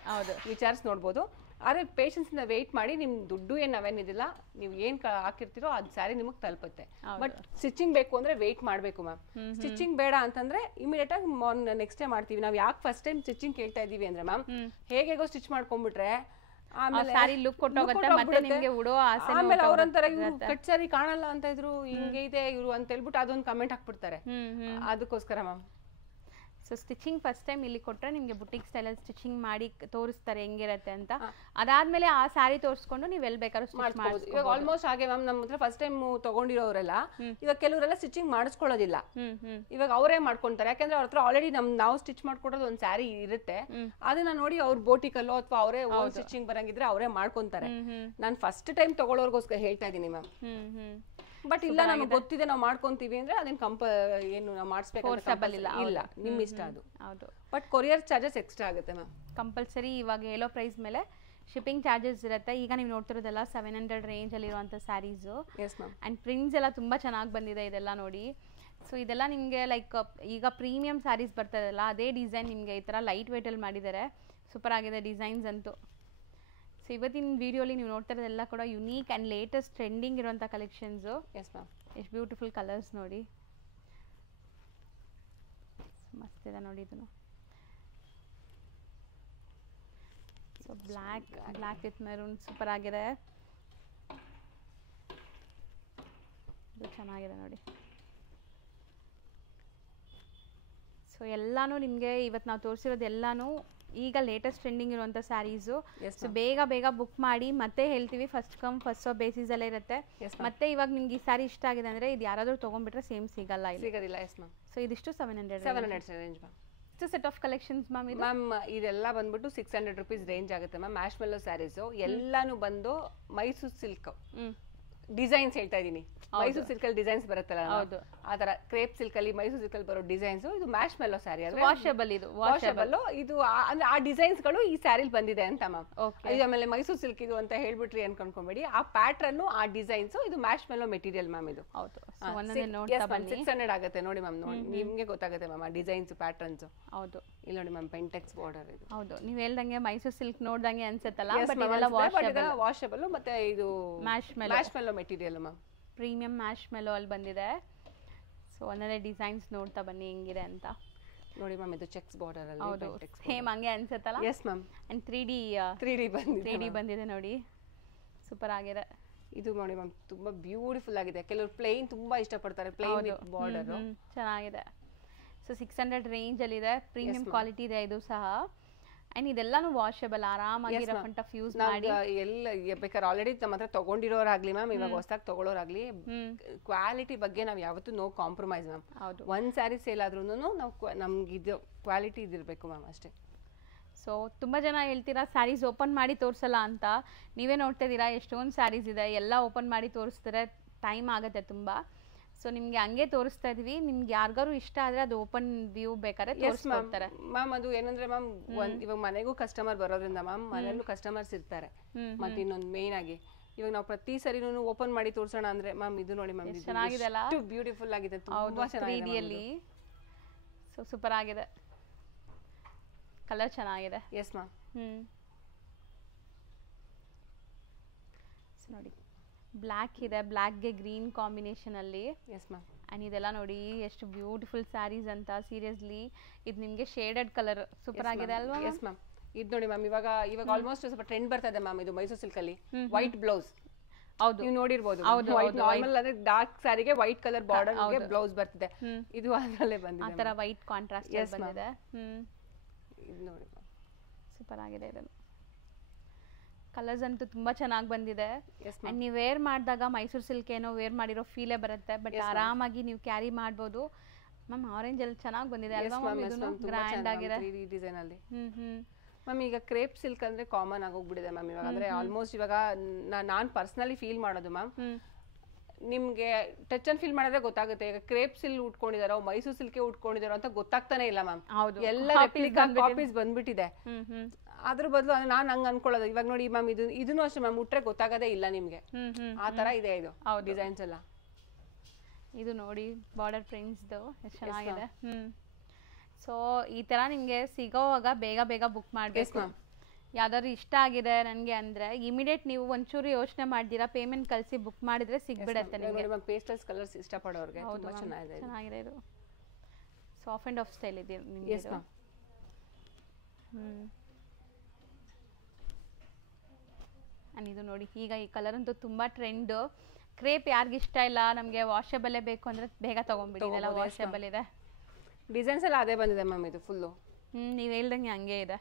ವಿಚಾರಿಸಿ ನೋಡ್ಬೋದು. ಆದ್ರೆ ಪೇಷನ್ಸ್ ಇಂದ ವೇಟ್ ಮಾಡಿ, ನಿಮ್ ದುಡ್ಡು ಏನ್ ನಾವೇನಿದಿಲ್ಲ, ನೀವು ಏನ್ ಹಾಕಿರ್ತೀರೋ ಅದ್ ಸ್ಯಾರಿ ನಿಮಗ್ ತಲುಪುತ್ತೆ. ಬಟ್ ಸ್ಟಿಚಿಂಗ್ ಬೇಕು ಅಂದ್ರೆ ವೇಟ್ ಮಾಡ್ಬೇಕು ಮ್ಯಾಮ್. ಸ್ಟಿಚಿಂಗ್ ಬೇಡ ಅಂತಂದ್ರೆ ಇಮಿಡಿಯೇಟ್ ಆಗಿ ನೆಕ್ಸ್ಟ್ ಡೇ ಮಾಡ್ತೀವಿ. ನಾವ್ ಯಾಕೆ ಫಸ್ಟ್ ಟೈಮ್ ಸ್ಟಿಚಿಂಗ್ ಕೇಳ್ತಾ ಇದೀವಿ ಅಂದ್ರೆ ಮ್ಯಾಮ್, ಹೇಗೋ ಸ್ಟಿಚ್ ಮಾಡ್ಕೊಂಡ್ಬಿಟ್ರೆ ಆಮೇಲೆ ಅವ್ರಂತಾರೆ ಇವ್ರು ಕಟ್ ಸ್ಯಾರಿ ಕಾಣಲ್ಲ ಅಂತ ಇದ್ರು, ಹಿಂಗೆ ಇದೆ ಇವ್ರು ಅಂತ ಹೇಳ್ಬಿಟ್ಟು ಅದೊಂದು ಕಮೆಂಟ್ ಹಾಕ್ಬಿಡ್ತಾರೆ. ಅದಕ್ಕೋಸ್ಕರ ma'am. So stitching first time ಇಲ್ಲಿ ಕೊಟ್ಟರೆ ನಿಮಗೆ ಬುಟಿಕ್ ಸ್ಟೈಲಲ್ಲಿ ಸ್ಟಿಚಿಂಗ್ ಮಾಡಿ ತೋರಿಸ್ತಾರೆ ಹೆಂಗಿರುತ್ತೆ ಅಂತ. ಅದಾದ್ಮೇಲೆ ಆ ಸ್ಯಾರಿ ತೋರಿಸ್ಕೊಂಡು ನೀವು ಎಲ್ಲಿ ಬೇಕಾದ್ರೂ ಸ್ಟಿಚ್ ಮಾಡ್ಬೋದು. ಇವಾಗ ಆಲ್ಮೋಸ್ಟ್ ಹಾಗೆ ಮ್ಯಾಮ್. ನಮ್ಮ ಹತ್ರ ಫಸ್ಟ್ ಟೈಮ್ ತಗೊಂಡಿರೋರೆಲ್ಲ ಇವಾಗ ಕೆಲವರೆಲ್ಲ ಸ್ಟಿಚಿಂಗ್ ಮಾಡಿಸ್ಕೊಳ್ಳೋದಿಲ್ಲ. ಇವಾಗ ಅವರೇ ಮಾಡ್ಕೊಂತಾರೆ. ಯಾಕಂದ್ರೆ ಅವ್ರ ಹತ್ರ ಆಲ್ರೆಡಿ ನಾವು ಸ್ಟಿಚ್ ಮಾಡ್ಕೊಡೋದು ಒಂದು ಸ್ಯಾರಿ ಇರುತ್ತೆ. ಅದನ್ನ ನೋಡಿ ಅವ್ರ ಬೋಟಿಕಲ್ಲೋ ಅಥವಾ ಅವರೇ ಓನ್ ಸ್ಟಿಚಿಂಗ್ ಬರಂಗಿದ್ರೆ ಅವರೇ ಮಾಡ್ಕೊಂತಾರೆ. ನಾನು ಫಸ್ಟ್ ಟೈಮ್ ತಗೊಳ್ಳೋರ್ಗೋಸ್ಕರ ಹೇಳ್ತಾ ಇದೀನಿ ಮ್ಯಾಮ್. ಬಟ್ ಇಲ್ಲ ನಮ್ಗೆ ಗೊತ್ತಿದೆ ನಾವು ಮಾಡ್ಕೊಂತೀವಿ ಅಂದ್ರೆ ಅದೇನು ಏನು ನಾವು ಮಾಡಿಸ್ಬೇಕು ಇಲ್ಲ, ನಿಮ್ ಇಷ್ಟ ಅದು. ಹೌದು. ಬಟ್ ಕೊರಿಯರ್ ಚಾರ್ಜಸ್ ಎಕ್ಸ್ಟ್ರಾ ಆಗುತ್ತೆ ಮ್ಯಾಮ್. ಕಂಪಲ್ಸರಿ ಇವಾಗ ಹೇಳೋ ಪ್ರೈಸ್ ಮೇಲೆ ಶಿಪ್ಪಿಂಗ್ ಚಾರ್ಜಸ್ ಇರುತ್ತೆ. ಈಗ ನೀವು ನೋಡ್ತಿರೋದೆಲ್ಲ 700 ರೇಂಜ್ ಅಲ್ಲಿ ಇರುವಂತ ಸ್ಯಾರೀಸು. ಅಂಡ್ ಪ್ರಿಂಟ್ಸ್ ಎಲ್ಲ ತುಂಬಾ ಚೆನ್ನಾಗಿ ಬಂದಿದೆ ಇದೆಲ್ಲ ನೋಡಿ. ಸೊ ಇದೆಲ್ಲ ನಿಮಗೆ ಲೈಕ್ ಈಗ ಪ್ರೀಮಿಯಂ ಸ್ಯಾರೀಸ್ ಬರ್ತಾ ಇದೆಲ್ಲ ಅದೇ ಡಿಸೈನ್ ನಿಮಗೆ ಈ ತರ ಲೈಟ್ ವೇಟ್ ಅಲ್ಲಿ ಮಾಡಿದ್ದಾರೆ. ಸೂಪರ್ ಆಗಿದೆ ಡಿಸೈನ್ಸ್ ಅಂತೂ. ಸೊ ಇವತ್ತಿನ ವಿಡಿಯೋಲಿ ನೀವು ನೋಡ್ತಾ ಇರೋದೆಲ್ಲ ಕೂಡ ಯುನೀಕ್ ಆ್ಯಂಡ್ ಲೇಟೆಸ್ಟ್ ಟ್ರೆಂಡಿಂಗ್ ಇರುವಂಥ ಕಲೆಕ್ಷನ್ಸು. Yes ma'am. ಎಷ್ಟು ಬ್ಯೂಟಿಫುಲ್ ಕಲರ್ಸ್ ನೋಡಿ, ಮಸ್ತ್ ಇದೆ ನೋಡಿ ಇದನ್ನು. So black with maroon super ಆಗಿದೆ. ಇದು ಚೆನ್ನಾಗಿದೆ ನೋಡಿ. ಸೊ ಎಲ್ಲಾನು ನಿಮಗೆ ಇವತ್ತು ನಾವು ತೋರಿಸಿರೋದು ಎಲ್ಲಾನು ಈಗ ಲೇಟೆಸ್ಟ್ ಟ್ರೆಂಡಿಂಗ್ ಇರುವಂತ ಸ್ಯಾರೀಸು. ಸೊ ಬೇಗ ಬುಕ್ ಮಾಡಿ. ಮತ್ತೆ ಹೇಳ್ತೀವಿ first come first serve basis ಅಲ್ಲೇ ಇರುತ್ತೆ. ಮತ್ತೆ ಇವಾಗ ನಿಮ್ಗೆ ಈ ಸ್ಯಾರಿ ಇಷ್ಟ ಆಗಿದೆ ಅಂದ್ರೆ ಇದು ಯಾರಾದ್ರೂ ತಗೊಂಡ್ಬಿಟ್ರೆ ಸೇಮ್ ಸಿಗಲ್ಲ. ಸೊ ಇದಿಷ್ಟು 700 range ma'am. Set of collections ma'am. Ma'am ಇದೆಲ್ಲ ಬಂದ್ಬಿಟ್ಟು 600 rupees ರೇಂಜ್ ಆಗುತ್ತೆ ಮ್ಯಾಮ್. ಮ್ಯಾಶ್ ಮೆಲ್ಲೋ ಸ್ಯಾರೀಸು ಎಲ್ಲಾನು ಬಂದು ಮೈಸೂರು ಸಿಲ್ಕ್ ಡಿಸೈನ್ಸ್ ಹೇಳ್ತಾ ಇದೀನಿ. ಮೈಸೂರು ಸಿಲ್ಕ್ ಅಲ್ಲಿ ಡಿಸೈನ್ಸ್ ಬರುತ್ತಲ್ಲ, ಆತರ ಕ್ರೇಪ್ ಸಿಲ್ಕ್ ಅಲ್ಲಿ ಮೈಸೂರು ಸಿಲ್ಕ್ ಅಲ್ಲಿ ಬರೋ ಡಿಸೈನ್ಸ್. ಇದು ಮ್ಯಾಶ್ ಮೆಲ್ಲೋ ಸ್ಯಾರಿ ಅಂದ್ರೆ ವಾಷಬಲ್. ಇದು ವಾಷಬಲ್. ಇದು ಅಂದ್ರೆ ಆ ಡಿಸೈನ್ಸ್ ಗಳು ಈ ಸ್ಯಾರಿಲ್ ಬಂದಿದೆ ಅಂತ ಮ್ಯಾಮ್. ಇದು ಆಮೇಲೆ ಮೈಸೂರು ಸಿಲ್ಕ್ ಇದು ಅಂತ ಹೇಳ್ಬಿಟ್ರಿ ಅನ್ಕೊಂಡ್ಕೊಂಬೇಡಿ. ಆ ಪ್ಯಾಟ್ರನ್ ಆ ಡಿಸೈನ್ಸ್ ಇದು ಮ್ಯಾಶ್ ಮೆಲ್ಲೋ ಮೆಟೀರಿಯಲ್ ಮ್ಯಾಮ್. ಇದು 600 ಆಗುತ್ತೆ ನೋಡಿ ಮ್ಯಾಮ್. ನೋಡಿ ನಿಮ್ಗೆ ಗೊತ್ತಾಗುತ್ತೆ ಮ್ಯಾಮ್ ಆ ಡಿಸೈನ್ಸ್ ಪ್ಯಾಟ್ರನ್ಸ್. ಹೌದು. ಇಲ್ಲಿ ನೋಡಿ ಮ್ಯಾಮ್ ಪೆಂಟೆಕ್ಸ್ ಬಾರ್ಡರ್ ಇದು. ಹೌದು, ನೀವ್ ಹೇಳ್ದಂಗೆ ಮೈಸೂರು ಸಿಲ್ಕ್ ನೋಡ್ದಂಗೆ ಅನ್ಸುತ್ತಲ್ಲ, ಬಟ್ ಇದೆಲ್ಲ ವಾಷಬಲ್ ಮತ್ತೆ ಇದು marshmallow material ma'am. Premium marshmallow ಅಲ್ಲಿ ಬಂದಿದೆ. ಸೊ ಒಂದೊಂದೇ ಡಿಸೈನ್ಸ್ ನೋಡ್ತಾ ಬನ್ನಿ ಹೆಂಗಿದೆ ಅಂತ. ನೋಡಿ ಮ್ಯಾಮ್ ಇದು ಚೆಕ್ಸ್ ಬಾರ್ಡರ್ ಅಲ್ಲಿ ಹೌದು ಸೇಮ್ ಹಂಗೆ ಅನ್ಸುತ್ತಲ್ಲ. Yes ma'am. ಅಂಡ್ 3D ಬಂದಿದೆ ನೋಡಿ, ಸೂಪರ್ ಆಗಿದೆ. ಇದು ನೋಡಿ ಮ್ಯಾಮ್ ತುಂಬಾ ಬ್ಯೂಟಿಫುಲ್ ಆಗಿದೆ. ಕೆಲವರು ಪ್ಲೇನ್ ತುಂಬಾ ಇಷ್ಟಪಡ್ತಾರೆ, ಪ್ಲೇನ್ ವಿತ್ ಬಾರ್ಡರ್. ಚೆನ್ನಾಗಿದೆ. ಸೊ 600 ರೇಂಜ್ ಅಲ್ಲಿ ಇದೆ, ಪ್ರೀಮಿಯಂ ಕ್ವಾಲಿಟಿ ಇದೆ ಇದು ಸಹ. ಅಂಡ್ ಇದೆಲ್ಲಾನು ವಾಷಬಲ್, ಆರಾಮಾಗಿ ರಫ್ ಅಂಡ್ ಟಫ್ ಯೂಸ್ ಮಾಡಿ ಎಲ್ಲ ಬೇಕಾದ್ರೆ ಆಲ್ರೆಡಿ ನಮ್ಮ ಹತ್ರ ತಗೊಂಡಿರೋರಾಗ್ಲಿ ಮ್ಯಾಮ್, ಇವಾಗ ಹೊಸದಾಗಿ ತಗೊಳ್ಳೋರಾಗ್ಲಿ, ಕ್ವಾಲಿಟಿ ಬಗ್ಗೆ ನಾವು ಯಾವತ್ತೂ ನೋ ಕಾಂಪ್ರಮೈಸ್ ಮ್ಯಾಮ್. ಒಂದ್ ಸ್ಯಾರಿ ಸೇಲ್ ಆದ್ರೂ ನಾವು ನಮ್ಗೆ ಇದು ಕ್ವಾಲಿಟಿ ಇದಿರ್ಬೇಕು ಮ್ಯಾಮ್ ಅಷ್ಟೇ. ಸೊ ತುಂಬ ಜನ ಹೇಳ್ತೀರಾ ಸ್ಯಾರೀಸ್ ಓಪನ್ ಮಾಡಿ ತೋರಿಸಲ್ಲ ಅಂತ. ನೀವೇ ನೋಡ್ತಾ ಇದ್ದೀರಾ ಎಷ್ಟೊಂದು ಸ್ಯಾರೀಸ್ ಇದೆ, ಎಲ್ಲ ಓಪನ್ ಮಾಡಿ ತೋರಿಸ್ತಾರೆ, ಟೈಮ್ ಆಗುತ್ತೆ ತುಂಬ. ಸೊ ನಿಮ್ಗೆ ಹಂಗೆ ತೋರಿಸ್ತಾ ಇದೀವಿ, ನಿಮ್ಗೆ ಯಾರಿಗಾರು ಇಷ್ಟ ಆದ್ರೆ ಅದು ಓಪನ್ ವ್ಯೂ ಬೇಕಾದ್ರೆ ತೋರಿಸ್ಕೊಡ್ತಾರೆ ಮ್ಯಾಮ್. ಅದು ಏನಂದ್ರೆ ಮ್ಯಾಮ್, ಇವಾಗ ಮನೆಗೂ ಕಸ್ಟಮರ್ ಬರೋದ್ರಿಂದ ಮ್ಯಾಮ್, ಮನೆಯಲ್ಲೂ ಕಸ್ಟಮರ್ಸ್ ಇರ್ತಾರೆ. ಮತ್ತೆ ಇನ್ನೊಂದು ಮೇನ್ ಆಗಿ ಇವಾಗ ನಾವು ಪ್ರತಿ ಸರಿನೂ ಓಪನ್ ಮಾಡಿ ತೋರಿಸೋಣ ಅಂದ್ರೆ ಮ್ಯಾಮ್ ಇದು ನೋಡಿ ಮ್ಯಾಮ್, ಚೆನ್ನಾಗಿದೆ ಅಲ್ಲ, ಬ್ಯೂಟಿಫುಲ್ ಆಗಿದೆ, ತುಂಬಾ ಚೆನ್ನಾಗಿದೆ. ಸೊ ಸೂಪರ್ ಆಗಿದೆ, ಕಲರ್ ಚೆನ್ನಾಗಿದೆ. Yes ma'am. ನೋಡಿ ಬ್ಲ್ಯಾಕ್ ಇದೆ, ಬ್ಲ್ಯಾಕ್ಗೆ ಗ್ರೀನ್ ಕಾಂಬಿನೇಷನ್ ಅಲ್ಲಿ. Yes ma'am. ಅಂಡ್ ಇದೆಲ್ಲ ನೋಡಿ ಎಷ್ಟು ಬ್ಯೂಟಿಫುಲ್ ಸ್ಯಾರೀಸ್ ಅಂತ. ಸೀರಿಯಸ್ಲಿ ಇದು ನಿಮ್ಗೆ ಶೇಡೆಡ್ ಕಲರ್ ಸೂಪರ್ ಆಗಿದೆ ಅಲ್ವಾ? Yes ma'am. ಇದು ನೋಡಿ ಮ್ಯಾಮ್, ಇವಾಗ ಆಲ್ಮೋಸ್ಟ್ ಸ್ವಲ್ಪ ಟ್ರೆಂಡ್ ಬರ್ತಾ ಇದೆ ಮ್ಯಾಮ್ ಇದು ಮೈಸೂರು ಸಿಲ್ಕ್ ಅಲ್ಲಿ ವೈಟ್ ಬ್ಲೌಸ್. ಹೌದು, ನೀವು ನೋಡಿರ್ಬೋದು, ನಾರ್ಮಲ್ ಅಂದ್ರೆ ಡಾರ್ಕ್ ಸ್ಯಾರಿಗೆ ವೈಟ್ ಕಲರ್ ಬಾರ್ಡರ್ ಗೆ ಬ್ಲೌಸ್ ಬರ್ತಿದೆ. ಇದು ಅದರಲ್ಲೇ ಬಂದಿದೆ, ಆ ತರ ವೈಟ್ ಕಾಂಟ್ರಾಸ್ಟ್ ಬಂದಿದೆ. ಇದು ನೋಡಿ ಸೂಪರ್ ಆಗಿದೆ. ಇದನ್ನು ಕಲರ್ಸ್ ಅಂತೂ ತುಂಬಾ ಚೆನ್ನಾಗಿ ಬಂದಿದೆ. ಅಂಡ್ ನೀವು ವೇರ್ ಮಾಡಿದಾಗ ಮೈಸೂರು ಸಿಲ್ಕ್ ಏನೋ ವೇರ್ ಮಾಡಿರೋ ಫೀಲೇ ಬರುತ್ತೆ, ಬಟ್ ಆರಾಮಾಗಿ ನೀವು ಕ್ಯಾರಿ ಮಾಡ್ಬೋದು. ಮ್ಯಾಮ್ ಆರೆಂಜ್ ಅಲ್ಲಿ ಚೆನ್ನಾಗಿ ಬಂದಿದೆ ಅಲ್ವಾ ಮ್ಯಾಮ್? ಇದನ್ನು ಗ್ರ್ಯಾಂಡ್ ಆಗಿದೆ 3D ಡಿಸೈನ್ ಅಲ್ಲಿ. ಮ್ಯಾಮ್ ಈಗ ಕ್ರೇಪ್ ಸಿಲ್ಕ್ ಅಂದ್ರೆ ಕಾಮನ್ ಆಗೋಗ್ಬಿಟ್ಟಿದೆ ಮ್ಯಾಮ್ ಇವಾಗ. ಅಂದ್ರೆ ಆಲ್ಮೋಸ್ಟ್ ಇವಾಗ ನಾನ್ ಪರ್ಸನಲಿ ಫೀಲ್ ಮಾಡೋದು ಮ್ಯಾಮ್, ನಿಮ್ಗೆ ಟಚ್ ಅಂಡ್ ಫೀಲ್ ಮಾಡಿದ್ರೆ ಗೊತ್ತಾಗುತ್ತೆ. ಈಗ ಕ್ರೇಪ್ ಸಿಲ್ಕ್ ಉಟ್ಕೊಂಡಿದಾರೋ ಮೈಸೂರು ಸಿಲ್ಕೆ ಉಟ್ಕೊಂಡಿದಾರೋ ಅಂತ ಗೊತ್ತಾಗ್ತಾನೆ ಇಲ್ಲ ಮ್ಯಾಮ್. ಎಲ್ಲ ರೆಪ್ಲಿಕಾ ಕಾಪೀಸ್ ಬಂದ್ಬಿಟ್ಟಿದೆ. ಅದ್ರ ಬದಲು ನಾನು ಹಂಗ ಅನ್ಕೊಳ್ಳೋದು. ಇವಾಗ ನೋಡಿ ಮ್ಯಾಮ್, ಇದನ್ನು ಅಷ್ಟೇ ಮ್ಯಾಮ್, ಉಟ್ರೆ ಗೊತ್ತಾಗದೇ ಇಲ್ಲ ನಿಮ್ಗೆ, ಆ ತರ ಇದೆ ಇದು ಡಿಸೈನ್ಸ್ ಎಲ್ಲ. ಇದು ನೋಡಿ ಬಾರ್ಡರ್ ಪ್ರಿಂಟ್ಸ್ ಎಷ್ಟು ಚೆನ್ನಾಗಿದೆ. ಸೊ ಈ ತರ ನಿಮ್ಗೆ ಸಿಗೋವಾಗ ಬೇಗ ಬೇಗ ಬುಕ್ ಮಾಡ್ಬೇಕು. ಯಾವ್ದಾದ್ರು ಇಷ್ಟ ಆಗಿದೆ ನನಗೆ ಅಂದ್ರೆ ಇಮಿಡಿಯೇಟ್ ನೀವು ಒಂಚೂರು ಯೋಚನೆ ಮಾಡ್ದಿರಾ ಪೇಮೆಂಟ್ ಕಳಿಸಿ ಬುಕ್ ಮಾಡಿದ್ರೆ ಸಿಗ್ಬಿಡುತ್ತೆ ನಿಮಗೆ. ಪೇಸ್ಟಲ್ಸ್ ಕಲರ್ಸ್ ಇಷ್ಟಪಡೋರಿಗೆ ತುಂಬಾ ಚೆನ್ನಾಗಿದೆ ಇದು. ಸಾಫ್ಟ್ ಅಂಡ್ ಆಫ್ ಸ್ಟೈಲ್ ಇದೆ ನಿಮಗೆ ಇದು. ಅಂಡ್ ಇದು ನೋಡಿ, ಈಗ ಈ ಕಲರ್ ಅಂತೂ ತುಂಬಾ ಟ್ರೆಂಡ್. ಕ್ರೇಪ್ ಯಾರಿಗೆ ಇಷ್ಟ ಇಲ್ಲ, ನಮಗೆ ವಾಷಬಲ್ ಬೇಕು ಅಂದ್ರೆ ಬೇಗ ತಗೊಂಡ್ಬಿಡಿ, ಇದೆಲ್ಲ ವಾಷಬಲ್ ಇದೆ. ಡಿಸೈನ್ಸ್ ಎಲ್ಲ ಅದೇ ಬಂದಿದೆ ಮ್ಯಾಮ್, ಇದು ಫುಲ್ ನೀವು ಹೇಳ್ದಂಗೆ ಹಂಗೆ ಇದೆ.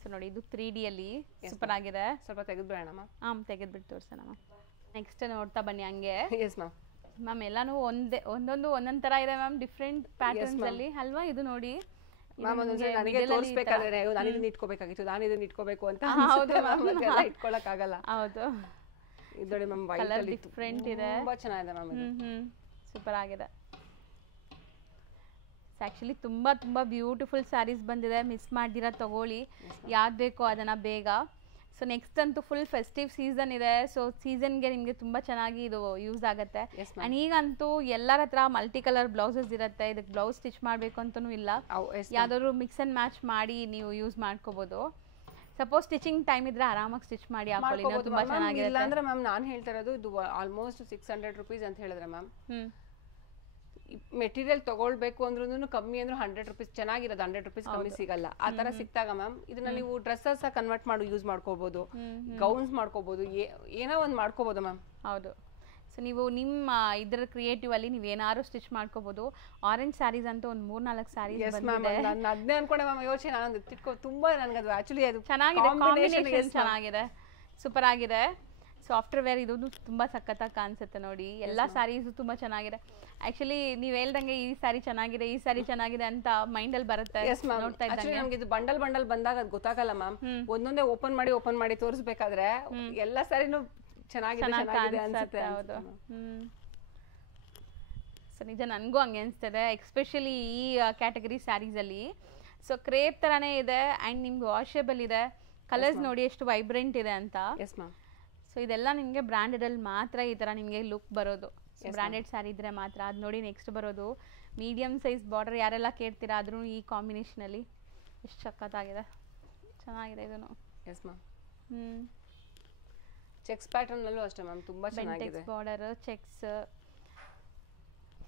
ಸೊ ನೋಡಿ ಇದು 3D ಅಲ್ಲಿ ಸೂಪರ್ ಆಗಿದೆ. ಸ್ವಲ್ಪ ತೆಗೆದ್ಬಿಡೋಣ ಮ್ಯಾಮ್. ತೆಗೆದ್ಬಿಟ್ಟು ತೋರಿಸೋಣ ಮ್ಯಾಮ್. ನೆಕ್ಸ್ಟ್ ನೋಡ್ತಾ ಬನ್ನಿ ಹಂಗೆ. Yes ma'am. ಮ್ಯಾಮ್ ಎಲ್ಲಾನು ಒಂದೊಂದು ತರ ಇದೆ ಮ್ಯಾಮ್, ಡಿಫ್ರೆಂಟ್ ಪ್ಯಾಟರ್ನ್ಸ್ ಅಲ್ಲಿ ಅಲ್ವಾ? ಇದು ನೋಡಿ ಮ್ಯಾಮ್, ನನಗೆ ತೋರಿಸ್ಬೇಕಾದ್ರೆ ನಾನು ಇದನ್ನ ಇಟ್ಕೋಬೇಕಾಗಿತ್ತು, ನಾನು ಇದನ್ನ ಇಟ್ಕೋಬೇಕು ಅಂತ ಇಟ್ಕೊಳಕ್ ಆಗಲ್ಲ. ಹೌದು, ಇದು ನೋಡಿ ಮ್ಯಾಮ್, ವೈಟ್ ಅಲ್ಲಿ ಡಿಫ್ರೆಂಟ್ ಇದೆ, ತುಂಬಾ ಚೆನ್ನಾಗಿದೆ ಮ್ಯಾಮ್. ಸೂಪರ್ ಆಗಿದೆ. ಆಕ್ಚುಲಿ ತುಂಬಾ ತುಂಬಾ ಬ್ಯೂಟಿಫುಲ್ ಸ್ಯಾರೀಸ್ ಬಂದಿದೆ, ಮಿಸ್ ಮಾಡ್ದಿರಾ ತಗೊಳ್ಳಿ, ಯಾವ್ದು ಬೇಕೋ ಅದನ್ನ ಬೇಗ. ಸೊ ನೆಕ್ಸ್ಟ್ ಅಂತೂ ಫುಲ್ ಫೆಸ್ಟಿವ್ ಸೀಸನ್ ಇದೆ, ಸೊ ಸೀಸನ್ಗೆ ನಿಮಗೆ ತುಂಬಾ ಚೆನ್ನಾಗಿ ಇದು ಯೂಸ್ ಆಗುತ್ತೆ. ಅಂಡ್ ಈಗಂತೂ ಎಲ್ಲರ ಹತ್ರ ಮಲ್ಟಿ ಕಲರ್ ಬ್ಲೌಸಸ್ ಇರುತ್ತೆ, ಇದಕ್ಕೆ ಬ್ಲೌಸ್ ಸ್ಟಿಚ್ ಮಾಡಬೇಕು ಅಂತನೂ ಇಲ್ಲ, ಯಾವ್ದಾದ್ರು ಮಿಕ್ಸ್ ಅಂಡ್ ಮ್ಯಾಚ್ ಮಾಡಿ ನೀವು ಯೂಸ್ ಮಾಡ್ಕೋಬಹುದು. ಸಪೋಸ್ ಸ್ಟಿಚಿಂಗ್ ಟೈಮ್ ಇದ್ರೆ ಆರಾಮಾಗಿ ಸ್ಟಿಚ್ ಮಾಡಿ ಹಾಕೊಳ್ಳಿ, ತುಂಬಾ ಚೆನ್ನಾಗಿರುತ್ತೆ. ಇಲ್ಲ ಅಂದ್ರೆ ಮ್ಯಾಮ್ ನಾನು ಹೇಳ್ತಾ ಇರೋದು ಇದು ಆಲ್ಮೋಸ್ಟ್ 600 ರೂಪೀಸ್ ಅಂತ ಹೇಳಿದ್ರೆ ಮ್ಯಾಮ್, ಮೆಟೀರಿಯಲ್ ತಗೊಳ್ಬೇಕು ಅಂದ್ರೂ ಕಮ್ಮಿ ಅಂದ್ರೆ 100 ರೂಪೀಸ್, ಚೆನ್ನಾಗಿರೋದು 100 ರೂಪೀಸ್ ಕಮ್ಮಿ ಸಿಗಲ್ಲ. ಆ ತರ ಸಿಕ್ತಾಗ ಮ್ಯಾಮ್ ಇದನ್ನ ನೀವು ಡ್ರೆಸ್ಸಸ್ ಕನ್ವರ್ಟ್ ಮಾಡಿ ಯೂಸ್ ಮಾಡ್ಕೋಬಹುದು, ಗೌನ್ಸ್ ಮಾಡ್ಕೋಬಹುದು, ಏನೋ ಒಂದ್ ಮಾಡ್ಕೋಬಹುದು ಮ್ಯಾಮ್. ಹೌದು. ಸೊ ನೀವು ನಿಮ್ಮ ಇದ್ರ ಕ್ರಿಯೇಟಿವ್ ಅಲ್ಲಿ ನೀವು ಏನಾದ್ರು ಸ್ಟಿಚ್ ಮಾಡ್ಕೋಬಹುದು. ಆರೆಂಜ್ ಸ್ಯಾರೀಸ್ ಅಂತ ಒಂದು 3-4 ಸ್ಯಾರೀಸ್ ಬಂದಿದೆ. ನಾನು ಅದನ್ನೇ ಅನ್ಕೊಂಡೆ ಮ್ಯಾಮ್, ಯೋಚನೆ ನಾನು ತುಂಬಾ ನನಗೆ ಅದು ಆಕ್ಚುಲಿ ಅದು ಚೆನ್ನಾಗಿದೆ, ಕಾಂಬಿನೇಷನ್ ಚೆನ್ನಾಗಿದೆ, ಸೂಪರ್ ಆಗಿದೆ. ಸೊ ಆಫ್ಟರ್ ವೇರ್ ಇದು ತುಂಬಾ ಸಖತ್ತಾಗಿ ಕಾಣಿಸುತ್ತೆ ನೋಡಿ. ಎಲ್ಲ ಸ್ಯಾರೀಸು ತುಂಬಾ ಚೆನ್ನಾಗಿದೆ. ಆಕ್ಚುಲಿ ನೀವ್ ಹೇಳ್ದಂಗೆ ಈ ಸ್ಯಾರಿ ಚೆನ್ನಾಗಿದೆ, ಈ ಸ್ಯಾರಿ ಚೆನ್ನಾಗಿದೆ ಅಂತ ಮೈಂಡ್ ಅಲ್ಲಿ ಬರುತ್ತೆ. ನೋಡ್ತಾ ಇದ್ದಂಗೆ ನಮ್ಗೆ ಇದು ಬಂಡಲ್ ಬಂದಾಗ ಅದು ಗೊತ್ತಾಗಲ್ಲ ಮ್ಯಾಮ್. ಒಂದೊಂದೇ ಓಪನ್ ಮಾಡಿ ತೋರಿಸ್ಬೇಕಾದ್ರೆ ಎಲ್ಲ ಸ್ಯಾರಿನೂ ಚೆನ್ನಾಗಿದೆ ಅನ್ಸುತ್ತೆ. ಹೌದು. ಸೊ ನಿಜ ನನಗೂ ಹಂಗೆ ಅನಿಸ್ತದೆ, ಎಕ್ಸ್ಪೆಷಲಿ ಈ ಕ್ಯಾಟಗರಿ ಸ್ಯಾರೀಸ್ ಅಲ್ಲಿ. ಸೊ ಕ್ರೇಪ್ ತರಾನೇ ಇದೆ ಅಂಡ್ ನಿಮ್ಗೆ ವಾಷೇಬಲ್ ಇದೆ. ಕಲರ್ಸ್ ನೋಡಿ ಎಷ್ಟು ವೈಬ್ರೆಂಟ್ ಇದೆ ಅಂತ. ಸೊ ಇದೆಲ್ಲ ನಿಮಗೆ ಬ್ರಾಂಡೆಡ್ ಅಲ್ಲಿ ಮಾತ್ರ ಈ ತರ ನಿಮಗೆ ಲುಕ್ ಬರೋದು. ಬ್ರಾಂಡೆಡ್ ಸ್ಯಾರಿ ಇದ್ರೆ ಮಾತ್ರ. ಅದು ನೋಡಿ ನೆಕ್ಸ್ಟ್ ಬರೋದು ಮೀಡಿಯಂ ಸೈಜ್ ಬಾರ್ಡರ್, ಯಾರೆಲ್ಲ ಕೇಳ್ತೀರಾ ಆದ್ರೂ ಈ ಕಾಂಬಿನೇಷನ್ ಅಲ್ಲಿ ಎಷ್ಟು ಸಖತ್ತಾಗಿದೆ, ಚೆನ್ನಾಗಿದೆ ಇದನ್ನು. Yes ma'am. ಚೆಕ್ಸ್ ಪ್ಯಾಟರ್ನ್ ಅಲ್ಲೂ ಅಷ್ಟೇ ಮ್ಯಾಮ್, ತುಂಬಾ ಚೆನ್ನಾಗಿದೆ. ಬಾರ್ಡರ್ ಚೆಕ್ಸ್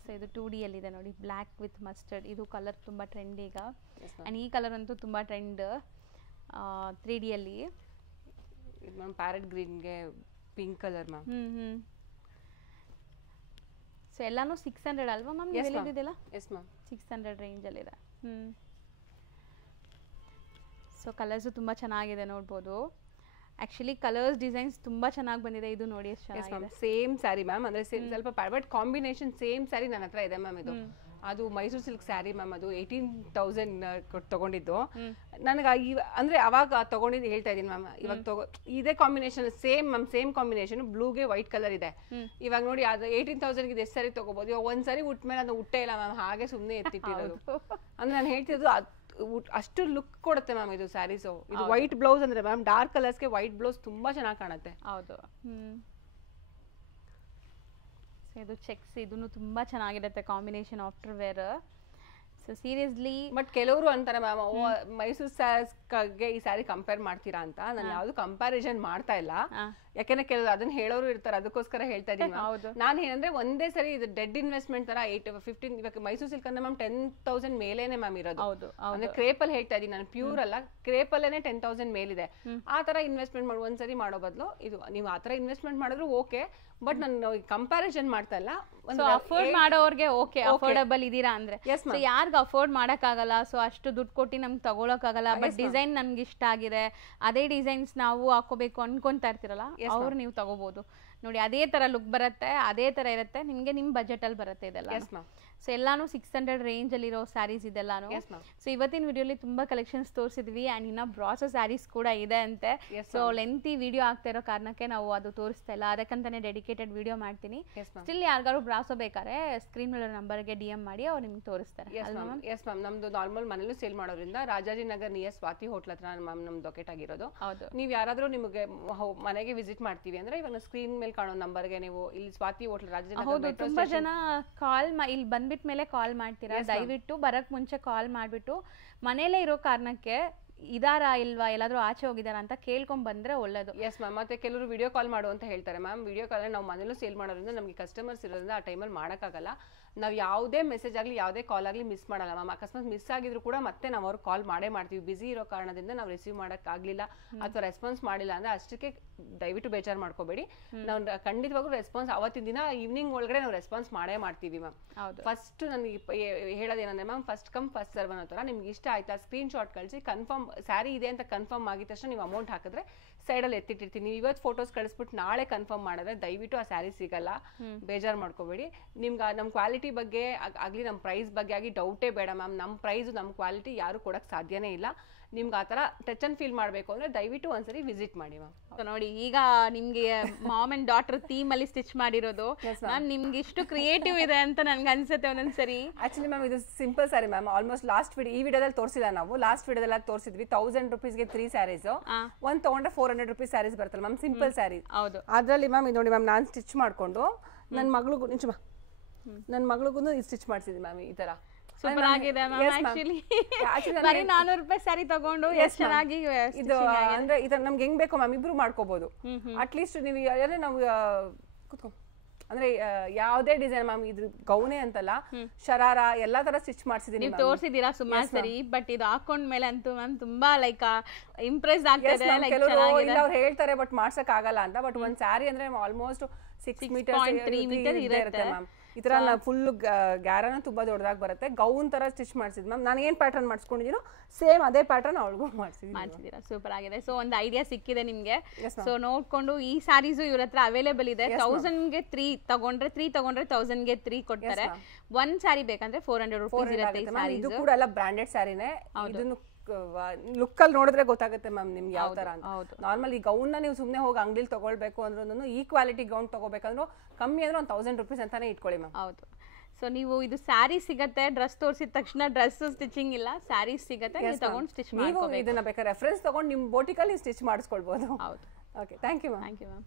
ಸೊ ಇದು 2D ಇದೆ ನೋಡಿ, ಬ್ಲ್ಯಾಕ್ ವಿತ್ ಮಸ್ಟರ್ಡ್. ಇದು ಕಲರ್ ತುಂಬ ಟ್ರೆಂಡ್ ಈಗ. ಆ್ಯಂಡ್ ಈ ಕಲರ್ ಅಂತೂ ತುಂಬ ಟ್ರೆಂಡ್ 3D ಅಲ್ಲಿ. ಇದು ಮ್ಯಾಮ್ ಪ್ಯಾರೆಟ್ ಗ್ರೀನ್ಗೆ ಪಿಂಕ್ ಕಲರ್ ಮ್ಯಾಮ್. ಸೊ ಎಲ್ಲಾನು 600 ಅಲ್ವಾ ಮ್ಯಾಮ್ ನೀವು ಹೇಳಿದ್ದಿಲ್ಲ? ಎಸ್ ಮ್ಯಾಮ್ 600 ರೇಂಜಲ್ಲಿದೆ. ಸೊ ಕಲರ್ಸು ತುಂಬ ಚೆನ್ನಾಗಿದೆ ನೋಡ್ಬೋದು. ಆ್ಯಕ್ಚುಲಿ ಕಲರ್ಸ್ ಡಿಸೈನ್ಸ್ ತುಂಬ ಚೆನ್ನಾಗಿ ಬಂದಿದೆ. ಇದು ನೋಡಿ ಎಷ್ಟು ಚೆನ್ನಾಗಿದೆ. ಸೇಮ್ ಸ್ಯಾರಿ ಮ್ಯಾಮ್, ಅಂದರೆ ಸ್ವಲ್ಪ ಬಟ್ ಕಾಂಬಿನೇಷನ್ ಸೇಮ್ ಸ್ಯಾರಿ ನನ್ನ ಹತ್ರ ಇದೆ ಮ್ಯಾಮ್. ಇದು ಅದು ಮೈಸೂರು ಸಿಲ್ಕ್ ಸ್ಯಾರಿ ಮ್ಯಾಮ್. ಅದು 18,000 ಕೊಟ್ಟು ತೊಗೊಂಡಿದ್ದು. ನನಗೆ ಅಂದರೆ ಅವಾಗ ತೊಗೊಂಡಿದ್ದು ಹೇಳ್ತಾ ಇದ್ದೀನಿ ಮ್ಯಾಮ್. ಇವಾಗ ಇದೇ combination same ma'am, same combination ಬ್ಲೂಗೆ ವೈಟ್ ಕಲರ್ ಇದೆ. ಇವಾಗ ನೋಡಿ ಅದು 18,000 ಇದು ಎಷ್ಟು ಸಾರಿ ತೊಗೋಬೋದು. ಇವಾಗ ಒಂದು ಸಾರಿ ಉಟ್ಟ ಮೇಲೆ ಅದು ಉಟ್ಟೇ ಇಲ್ಲ ಮ್ಯಾಮ್, ಹಾಗೆ ಸುಮ್ಮನೆ ಎತ್ತಿಟ್ಟಿರೋದು. ಅಂದರೆ ನಾನು ಹೇಳ್ತಿದ್ದು ಅಷ್ಟು ಲುಕ್ ಕೊಡುತ್ತೆ ಮ್ಯಾಮ್ ಇದು ಸ್ಯಾರೀಸು. ಇದು ವೈಟ್ ಬ್ಲೌಸ್ ಅಂದ್ರೆ ಮ್ಯಾಮ್, ಡಾರ್ಕ್ ಕಲರ್ಸ್ಗೆ ವೈಟ್ ಬ್ಲೌಸ್ ತುಂಬಾ ಚೆನ್ನಾಗಿ ಕಾಣುತ್ತೆ. ಹೌದು. ಇದು ಚೆಕ್ಸ್, ಇದನ್ನು ತುಂಬಾ ಚೆನ್ನಾಗಿರುತ್ತೆ combination after wear. So seriously but ಕೆಲವರು ಅಂತಾರೆ ಮ್ಯಾಮ್, ಮೈಸೂರು ಸ್ಯಾರೀಸ್ಗೆ ಈ ಸ್ಯಾರಿ ಕಂಪೇರ್ ಮಾಡ್ತೀರಾ ಅಂತ. ನಾನು ಯಾವ್ದು ಕಂಪ್ಯಾರಿಸನ್ ಮಾಡ್ತಾ ಇಲ್ಲ, ಯಾಕೆಂದ್ರೆ ಕೆಲವರು ಅದನ್ನ ಹೇಳೋರು ಇರ್ತಾರೆ, ಅದಕ್ಕೋಸ್ಕರ ಹೇಳ್ತಾ ಇದೀನಿ. ನಾನು ಏನಂದ್ರೆ ಒಂದೇ ಸರಿ ಇದು ಡೆಡ್ ಇನ್ವೆಸ್ಟ್ಮೆಂಟ್ ತರ 8-15 ಇವಾಗ ಮೈಸೂರು ಸಿಲ್ಕ್ ಅಂದ್ರೆ ಮ್ಯಾಮ್ 10,000 ಮೇಲೇನೆ ಮ್ಯಾಮ್ ಇರೋದು. ಅಂದ್ರೆ ಕ್ರೇಪಲ್ ಹೇಳ್ತಾ ಇದೀನಿ ನಾನು, ಪ್ಯೂರ್ ಅಲ್ಲ, ಕ್ರೇಪಲ್ಲೇನೆ 10,000 ಮೇಲಿದೆ. ಆ ತರ ಇನ್ವೆಸ್ಟ್ಮೆಂಟ್ ಮಾಡಿ ಒಂದ್ಸರಿ ಮಾಡೋ ಬದಲು ಇದು ನೀವು ಆ ತರ ಇನ್ವೆಸ್ಟ್ಮೆಂಟ್ ಮಾಡಿದ್ರು ಓಕೆ, ಬಟ್ ನಾನು ಕಂಪ್ಯಾರಿಸನ್ ಮಾಡ್ತಾ ಇಲ್ಲ. ಅಫೋರ್ಡ್ ಮಾಡೋರ್ಗೆ ಓಕೆ, ಅಫೋರ್ಡಬಲ್ ಇದೀರಾ ಅಂದ್ರೆ. ಯಾರ್ಗ ಅಫೋರ್ಡ್ ಮಾಡಕ್ಕಾಗಲ್ಲ, ಸೊ ಅಷ್ಟು ದುಡ್ಡು ಕೊಟ್ಟು ನಮ್ಗೆ ತಗೊಳಕ್ಕಾಗಲ್ಲ, ಬಟ್ ಡಿಸೈನ್ ನನ್ಗೆ ಇಷ್ಟ ಆಗಿದೆ, ಅದೇ ಡಿಸೈನ್ಸ್ ನಾವು ಹಾಕೋಬೇಕು ಅನ್ಕೊಂತಾ ಇರ್ತಿರಲ್ಲ, ಅವ್ರು ನೀವು ತಗೋಬಹುದು ನೋಡಿ. ಅದೇ ತರ ಲುಕ್ ಬರುತ್ತೆ, ಅದೇ ತರ ಇರುತ್ತೆ, ನಿಮ್ಗೆ ನಿಮ್ ಬಜೆಟ್ ಅಲ್ಲಿ ಬರುತ್ತೆ ಇದೆಲ್ಲ. ಸೊ ಎಲ್ಲಾನು 600 ರೇಂಜ್ ಅಲ್ಲಿ ಇರೋ ಸ್ಯಾರೀಸ್ ಇದೆಲ್ಲಾನು. ಸೊ ಇವತ್ತಿನ ವಿಡಿಯೋಲಿ ತುಂಬಾ ಕಲೆಕ್ಷನ್ಸ್ ತೋರಿಸಿದ್ವಿ, ಅಂಡ್ ಇನ್ನ ಬ್ರಾಸೋ ಸ್ಯಾರೀಸ್ ಕೂಡ ಇದೆ ಅಂತೆ. ಸೊ ಲೆಂತಿ ವಿಡಿಯೋ ಆಗ್ತಾ ಇರೋ ಕಾರಣಕ್ಕೆ ನಾವು ಅದು ತೋರಿಸ್ತಾ ಇಲ್ಲ, ಅದಕ್ಕಂತಾನೆ ಡೆಡಿಕೇಟೆಡ್ ವಿಡಿಯೋ ಮಾಡ್ತೀನಿ. ಸ್ಟಿಲ್ ಯಾರಿಗಾರು ಬ್ರಾಸೋ ಬೇಕಾದ್ರೆ ಸ್ಕ್ರೀನ್ ಮೇಲೆ ನಂಬರ್ಗೆ DM ಮಾಡಿ ಅವ್ರು ನಿಮ್ಗೆ ತೋರಿಸ್ತಾರೆ. ಎಸ್ ಮ್ಯಾಮ್, ನಮ್ದು ನಾರ್ಮಲ್ ಮನೇಲೂ ಸೇಲ್ ಮಾಡೋದ್ರಿಂದ ರಾಜಾಜಿನಗರ್ ನಿಯರ್ ಸ್ವಾತಿ ಹೋಟ್ಲ್ ಹತ್ರ ಮ್ಯಾಮ್ ನಮ್ದು ಲೊಕೇಟ್ ಆಗಿರೋದು. ನೀವು ಯಾರಾದ್ರೂ ನಿಮಗೆ ಮನೆಗೆ ವಿಸಿಟ್ ಮಾಡ್ತೀವಿ ಅಂದ್ರೆ ಇವಾಗ ಸ್ಕ್ರೀನ್ ಮೇಲೆ ಕಾಣೋ ನಂಬರ್ಗೆ ನೀವು ಇಲ್ಲಿ ಸ್ವಾತಿ ಹೋಟ್ಲ್ ರಾಜಾಜಿನಗರ್. ತುಂಬಾ ಜನ ಕಾಲ್ ಇಲ್ಲಿ ಬಂದ್ಬಿಟ್ಟ ಮೇಲೆ ಕಾಲ್ ಮಾಡ್ತೀರಾ, ದಯವಿಟ್ಟು ಬರಕ್ ಮುಂಚೆ ಕಾಲ್ ಮಾಡ್ಬಿಟ್ಟು ಮನೇಲೆ ಇರೋ ಕಾರಣಕ್ಕೆ ಇದಾರಾ ಇಲ್ವಾ, ಎಲ್ಲಾದ್ರೂ ಆಚೆ ಹೋಗಿದಾರಾ ಅಂತ ಕೇಳ್ಕೊಂಡ್ ಬಂದ್ರೆ ಒಳ್ಳೇದು. ಎಸ್ ಮ್ಯಾಮ್, ಮತ್ತೆ ಕೆಲವರು ವಿಡಿಯೋ ಕಾಲ್ ಮಾಡು ಅಂತ ಹೇಳ್ತಾರೆ ಮ್ಯಾಮ್. ವಿಡಿಯೋ ಕಾಲ್ ನಾವು ಮನೇಲೂ ಸೇಲ್ ಮಾಡೋದ್ರಿಂದ ನಮಗೆ ಕಸ್ಟಮರ್ಸ್ ಇರೋದ್ರಿಂದ ಆ ಟೈಮಲ್ಲಿ ಮಾಡೋಕ್ಕಾಗಲ್ಲ. ನಾವು ಯಾವುದೇ ಮೆಸೇಜ್ ಆಗಲಿ ಯಾವುದೇ ಕಾಲ್ ಆಗಲಿ ಮಿಸ್ ಮಾಡಲ್ಲ ಮ್ಯಾಮ್. ಅಕಸ್ಮಾತ್ ಮಿಸ್ ಆಗಿದ್ರು ಕೂಡ ಮತ್ತೆ ನಾವು ಅವ್ರಿಗೆ ಕಾಲ್ ಮಾಡೇ ಮಾಡ್ತೀವಿ. ಬಿಸಿ ಇರೋ ಕಾರಣದಿಂದ ನಾವು ರಿಸೀವ್ ಮಾಡೋಕ್ಕಾಗಲಿಲ್ಲ ಅಥವಾ ರೆಸ್ಪಾನ್ಸ್ ಮಾಡಿಲ್ಲ ಅಂದ್ರೆ ಅಷ್ಟಕ್ಕೆ ದಯವಿಟ್ಟು ಬೇಜಾರು ಮಾಡ್ಕೋಬೇಡಿ. ನಾವು ಖಂಡಿತವಾಗ್ಲೂ ರೆಸ್ಪಾನ್ಸ್ ಅವತ್ತಿನ ದಿನ ಈವ್ನಿಂಗ್ ಒಳಗಡೆ ನಾವು ರೆಸ್ಪಾನ್ಸ್ ಮಾಡೇ ಮಾಡ್ತೀವಿ ಮ್ಯಾಮ್. ಫಸ್ಟ್ ನನಗೆ ಹೇಳೋದೇನಂದ್ರೆ ma'am, first come first serve ಅನ್ನೋ ಥರ. ನಿಮ್ಗೆ ಇಷ್ಟ ಆಯ್ತಾ ಸ್ಕ್ರೀನ್ ಶಾಟ್ ಕಳಿಸಿ, ಕನ್ಫರ್ಮ್ ಸ್ಯಾರಿ ಇದೆ ಅಂತ ಕನ್ಫರ್ಮ್ ಆಗಿದ ತಕ್ಷಣ ನೀವು ಅಮೌಂಟ್ ಹಾಕಿದ್ರೆ ಸೈಡಲ್ಲಿ ಎತ್ತಿಟ್ಟಿರ್ತೀನಿ. ನೀವು ಇವತ್ತು ಫೋಟೋಸ್ ಕಳಿಸ್ಬಿಟ್ಟು ನಾಳೆ ಕನ್ಫರ್ಮ್ ಮಾಡಿದ್ರೆ ದಯವಿಟ್ಟು ಆ ಸ್ಯಾರಿ ಸಿಗಲ್ಲ, ಬೇಜಾರು ಮಾಡ್ಕೋಬೇಡಿ. ನಿಮ್ಗೆ ನಮ್ಮ ಕ್ವಾಲಿಟಿ ಬಗ್ಗೆ ಆಗಲಿ ನಮ್ಮ ಪ್ರೈಸ್ ಬಗ್ಗೆ ಆಗಿ ಡೌಟೇ ಬೇಡ ಮ್ಯಾಮ್. ನಮ್ಮ ಪ್ರೈಸು ನಮ್ಮ ಕ್ವಾಲಿಟಿ ಯಾರು ಕೊಡೋಕ್ಕೆ ಸಾಧ್ಯನೇ ಇಲ್ಲ. ನಿಮ್ಗೆ ಆ ಥರ ಟಚ್ ಅಂಡ್ ಫೀಲ್ ಮಾಡಬೇಕು ಅಂದರೆ ದಯವಿಟ್ಟು ಒಂದ್ಸರಿ ವಿಸಿಟ್ ಮಾಡಿ ಮ್ಯಾಮ್. ನೋಡಿ ಈಗ ನಿಮ್ಗೆ ಮಾಮ್ ಅಂಡ್ ಡಾಟರ್ ಥೀಮ್ ಅಲ್ಲಿ ಸ್ಟಿಚ್ ಮಾಡಿರೋದು ಮ್ಯಾಮ್, ನಿಮ್ಗೆ ಇಷ್ಟು ಕ್ರಿಯೇಟಿವ್ ಇದೆ ಅಂತ ನನ್ಗೆ ಅನ್ಸುತ್ತೆ ಒಂದೊಂದ್ಸರಿ. ಆಕ್ಚುಲಿ ಮ್ಯಾಮ್ ಇದು simple sari ma'am. Almost last ಈ ವಿಡಿಯೋದಲ್ಲಿ ತೋರಿಸಿಲ್ಲ ನಾವು, ಲಾಸ್ಟ್ ವಿಡಿಯೋದಲ್ಲಿ ತೋರಿಸಿದ್ವಿ 1000 ರೂಪೀಸ್ಗೆ 3 ಸ್ಯಾರೀಸ್. ಒಂದು ತಗೊಂಡ್ರೆ 400 ರೂಪೀಸ್ ಸ್ಯಾರೀಸ್ ಬರ್ತಲ್ಲ ಮ್ಯಾಮ್, ಸಿಂಪಲ್ ಸ್ಯಾರಿ. ಹೌದು, ಅದರಲ್ಲಿ ಮ್ಯಾಮ್ ಇದು ನೋಡಿ ಮ್ಯಾಮ್, ನಾನು ಸ್ಟಿಚ್ ಮಾಡಿಕೊಂಡು ನನ್ನ ಮಗಳಿಗೂ ಸ್ಟಿಚ್ ಮಾಡಿಸಿದ್ವಿ ಮ್ಯಾಮ್. ಈ ತರ ಸೂಪರ್ ಆಗಿದೆ ಮ್ಯಾಮ್. ಆಕ್ಚುಲಿ ಬರೀ 400 ರೂಪಾಯಿ ಸ್ಯಾರಿ ತಗೊಂಡು ಎಷ್ಟು ಚೆನ್ನಾಗಿ ಇದು ಅಂದ್ರೆ ಇದು ನಮ್ಗೆ ಹೆಂಗ್ ಬೇಕೋ ಮ್ಯಾಮ್ ಇಬ್ರು ಮಾಡ್ಕೋಬಹುದು. ಅಟ್ಲೀಸ್ಟ್ ನೀವು ಯಾರೇ ನಾವು ಕುತ್ಕೊ ಅಂದ್ರೆ ಯಾವುದೇ ಡಿಸೈನ್ ಮ್ಯಾಮ್, ಇದು ಗೌನೆ ಅಂತಲ್ಲ, ಶರಾರ ಎಲ್ಲಾ ತರ ಸ್ಟಿಚ್ ಮಾಡಿಸಿದೀನಿ. ನೀವು ತೋರಿಸಿದೀರಾ ಸುಮಾರು ಸರಿ, ಬಟ್ ಇದು ಹಾಕೊಂಡ್ಮೇಲೆ ಅಂತೂ ಮ್ಯಾಮ್ ತುಂಬಾ ಲೈಕ್ ಇಂಪ್ರೆಸ್ ಆಗ್ತದೆ. ಇಲ್ಲ ಅವ್ರು ಹೇಳ್ತಾರೆ ಬಟ್ ಮಾಡ್ಸಕ್ ಆಗಲ್ಲ ಅಂತ, ಬಟ್ ಒಂದ್ ಸ್ಯಾರಿ ಅಂದ್ರೆ ಆಲ್ಮೋಸ್ಟ್ 6.3 ಮೀಟರ್ ಇರುತ್ತೆ ಮ್ಯಾಮ್. ಈ ತರ ಫುಲ್ ಗ್ಯಾರನ ತುಂಬಾ ದೊಡ್ಡದಾಗಿ ಬರುತ್ತೆ. ಗೌನ್ ತರ ಸ್ಟಿಚ್ ಮಾಡಿಸಿದ್ ಮ್ಯಾಮ್. ನಾನು ಏನ್ ಪ್ಯಾಟರ್ನ್ ಮಾಡಿಸ್ಕೊಂಡಿದ್ದೀನೋ ಸೇಮ್ ಅದೇ ಪ್ಯಾಟರ್ನ್ ಅವಳಿಗೂ ಮಾಡಿಸಿದೀರಾ. ಸೂಪರ್ ಆಗಿದೆ. ಸೊ ಒಂದು ಐಡಿಯಾ ಸಿಕ್ಕಿದೆ ನಿಮ್ಗೆ. ಸೊ ನೋಡ್ಕೊಂಡು ಈ ಸ್ಯಾರೀಸು ಇವ್ರ ಹತ್ರ ಅವೈಲೇಬಲ್ ಇದೆ. 1000ಗೆ 3 ತಗೊಂಡ್ರೆ 1000ಗೆ 3 ಕೊಡ್ತಾರೆ. ಒಂದ್ ಸ್ಯಾರಿ ಬೇಕಂದ್ರೆ 400 ರೂಪೀಸ್ ಇರುತ್ತೆ. ಇದು ಕೂಡ ಎಲ್ಲ ಬ್ರಾಂಡೆಡ್ ಸ್ಯಾರಿನೇ. ಇದನ್ನು ಲುಕ್ ಅಲ್ಲಿ ನೋಡಿದ್ರೆ ಗೊತ್ತಾಗುತ್ತೆ ಮ್ಯಾಮ್ ನಿಮ್ಗೆ ಯಾವ ತರ ಅಂತ. ನಾರ್ಮಲ್ ಈ ಗೌನ್ ನೀವು ಸುಮ್ನೆ ಹೋಗಿ ಅಂಗಡಿಲಿ ತಗೊಳ್ಬೇಕು ಅಂದ್ರೂ ಈ ಕ್ವಾಲಿಟಿ ಗೌನ್ ತಗೋಬೇಕಂದ್ರೂ ಕಮ್ಮಿ ಅಂದ್ರೆ 1000 ರೂಪೀಸ್ ಅಂತಾನೆ ಇಟ್ಕೊಳ್ಳಿ ಮ್ಯಾಮ್. ಹೌದು. ಸೊ ನೀವು ಇದು ಸ್ಯಾರಿ ಸಿಗತ್ತೆ, ಡ್ರೆಸ್ ತೋರಿಸಿದ ತಕ್ಷಣ ಡ್ರೆಸ್ ಸ್ಟಿಚಿಂಗ್ ಇಲ್ಲ, ಸ್ಯಾರಿ ಸಿಗತ್ತೆ, ನೀವು ತಗೊಂಡು ಸ್ಟಿಚ್ ಮಾಡ್ಕೋಬೇಕು. ಇದನ್ನ ಬೇಕಾದ್ರೆ ರೆಫರೆನ್ಸ್ ತಗೊಂಡು ನಿಮ್ಮ ಬೋಟಿಕಲ್ಲಿ ಸ್ಟಿಚ್ ಮಾಡಿಸ್ಕೊಳ್ಬಹುದು. ಹೌದು. Okay, thank you ma'am. Thank you ma'am.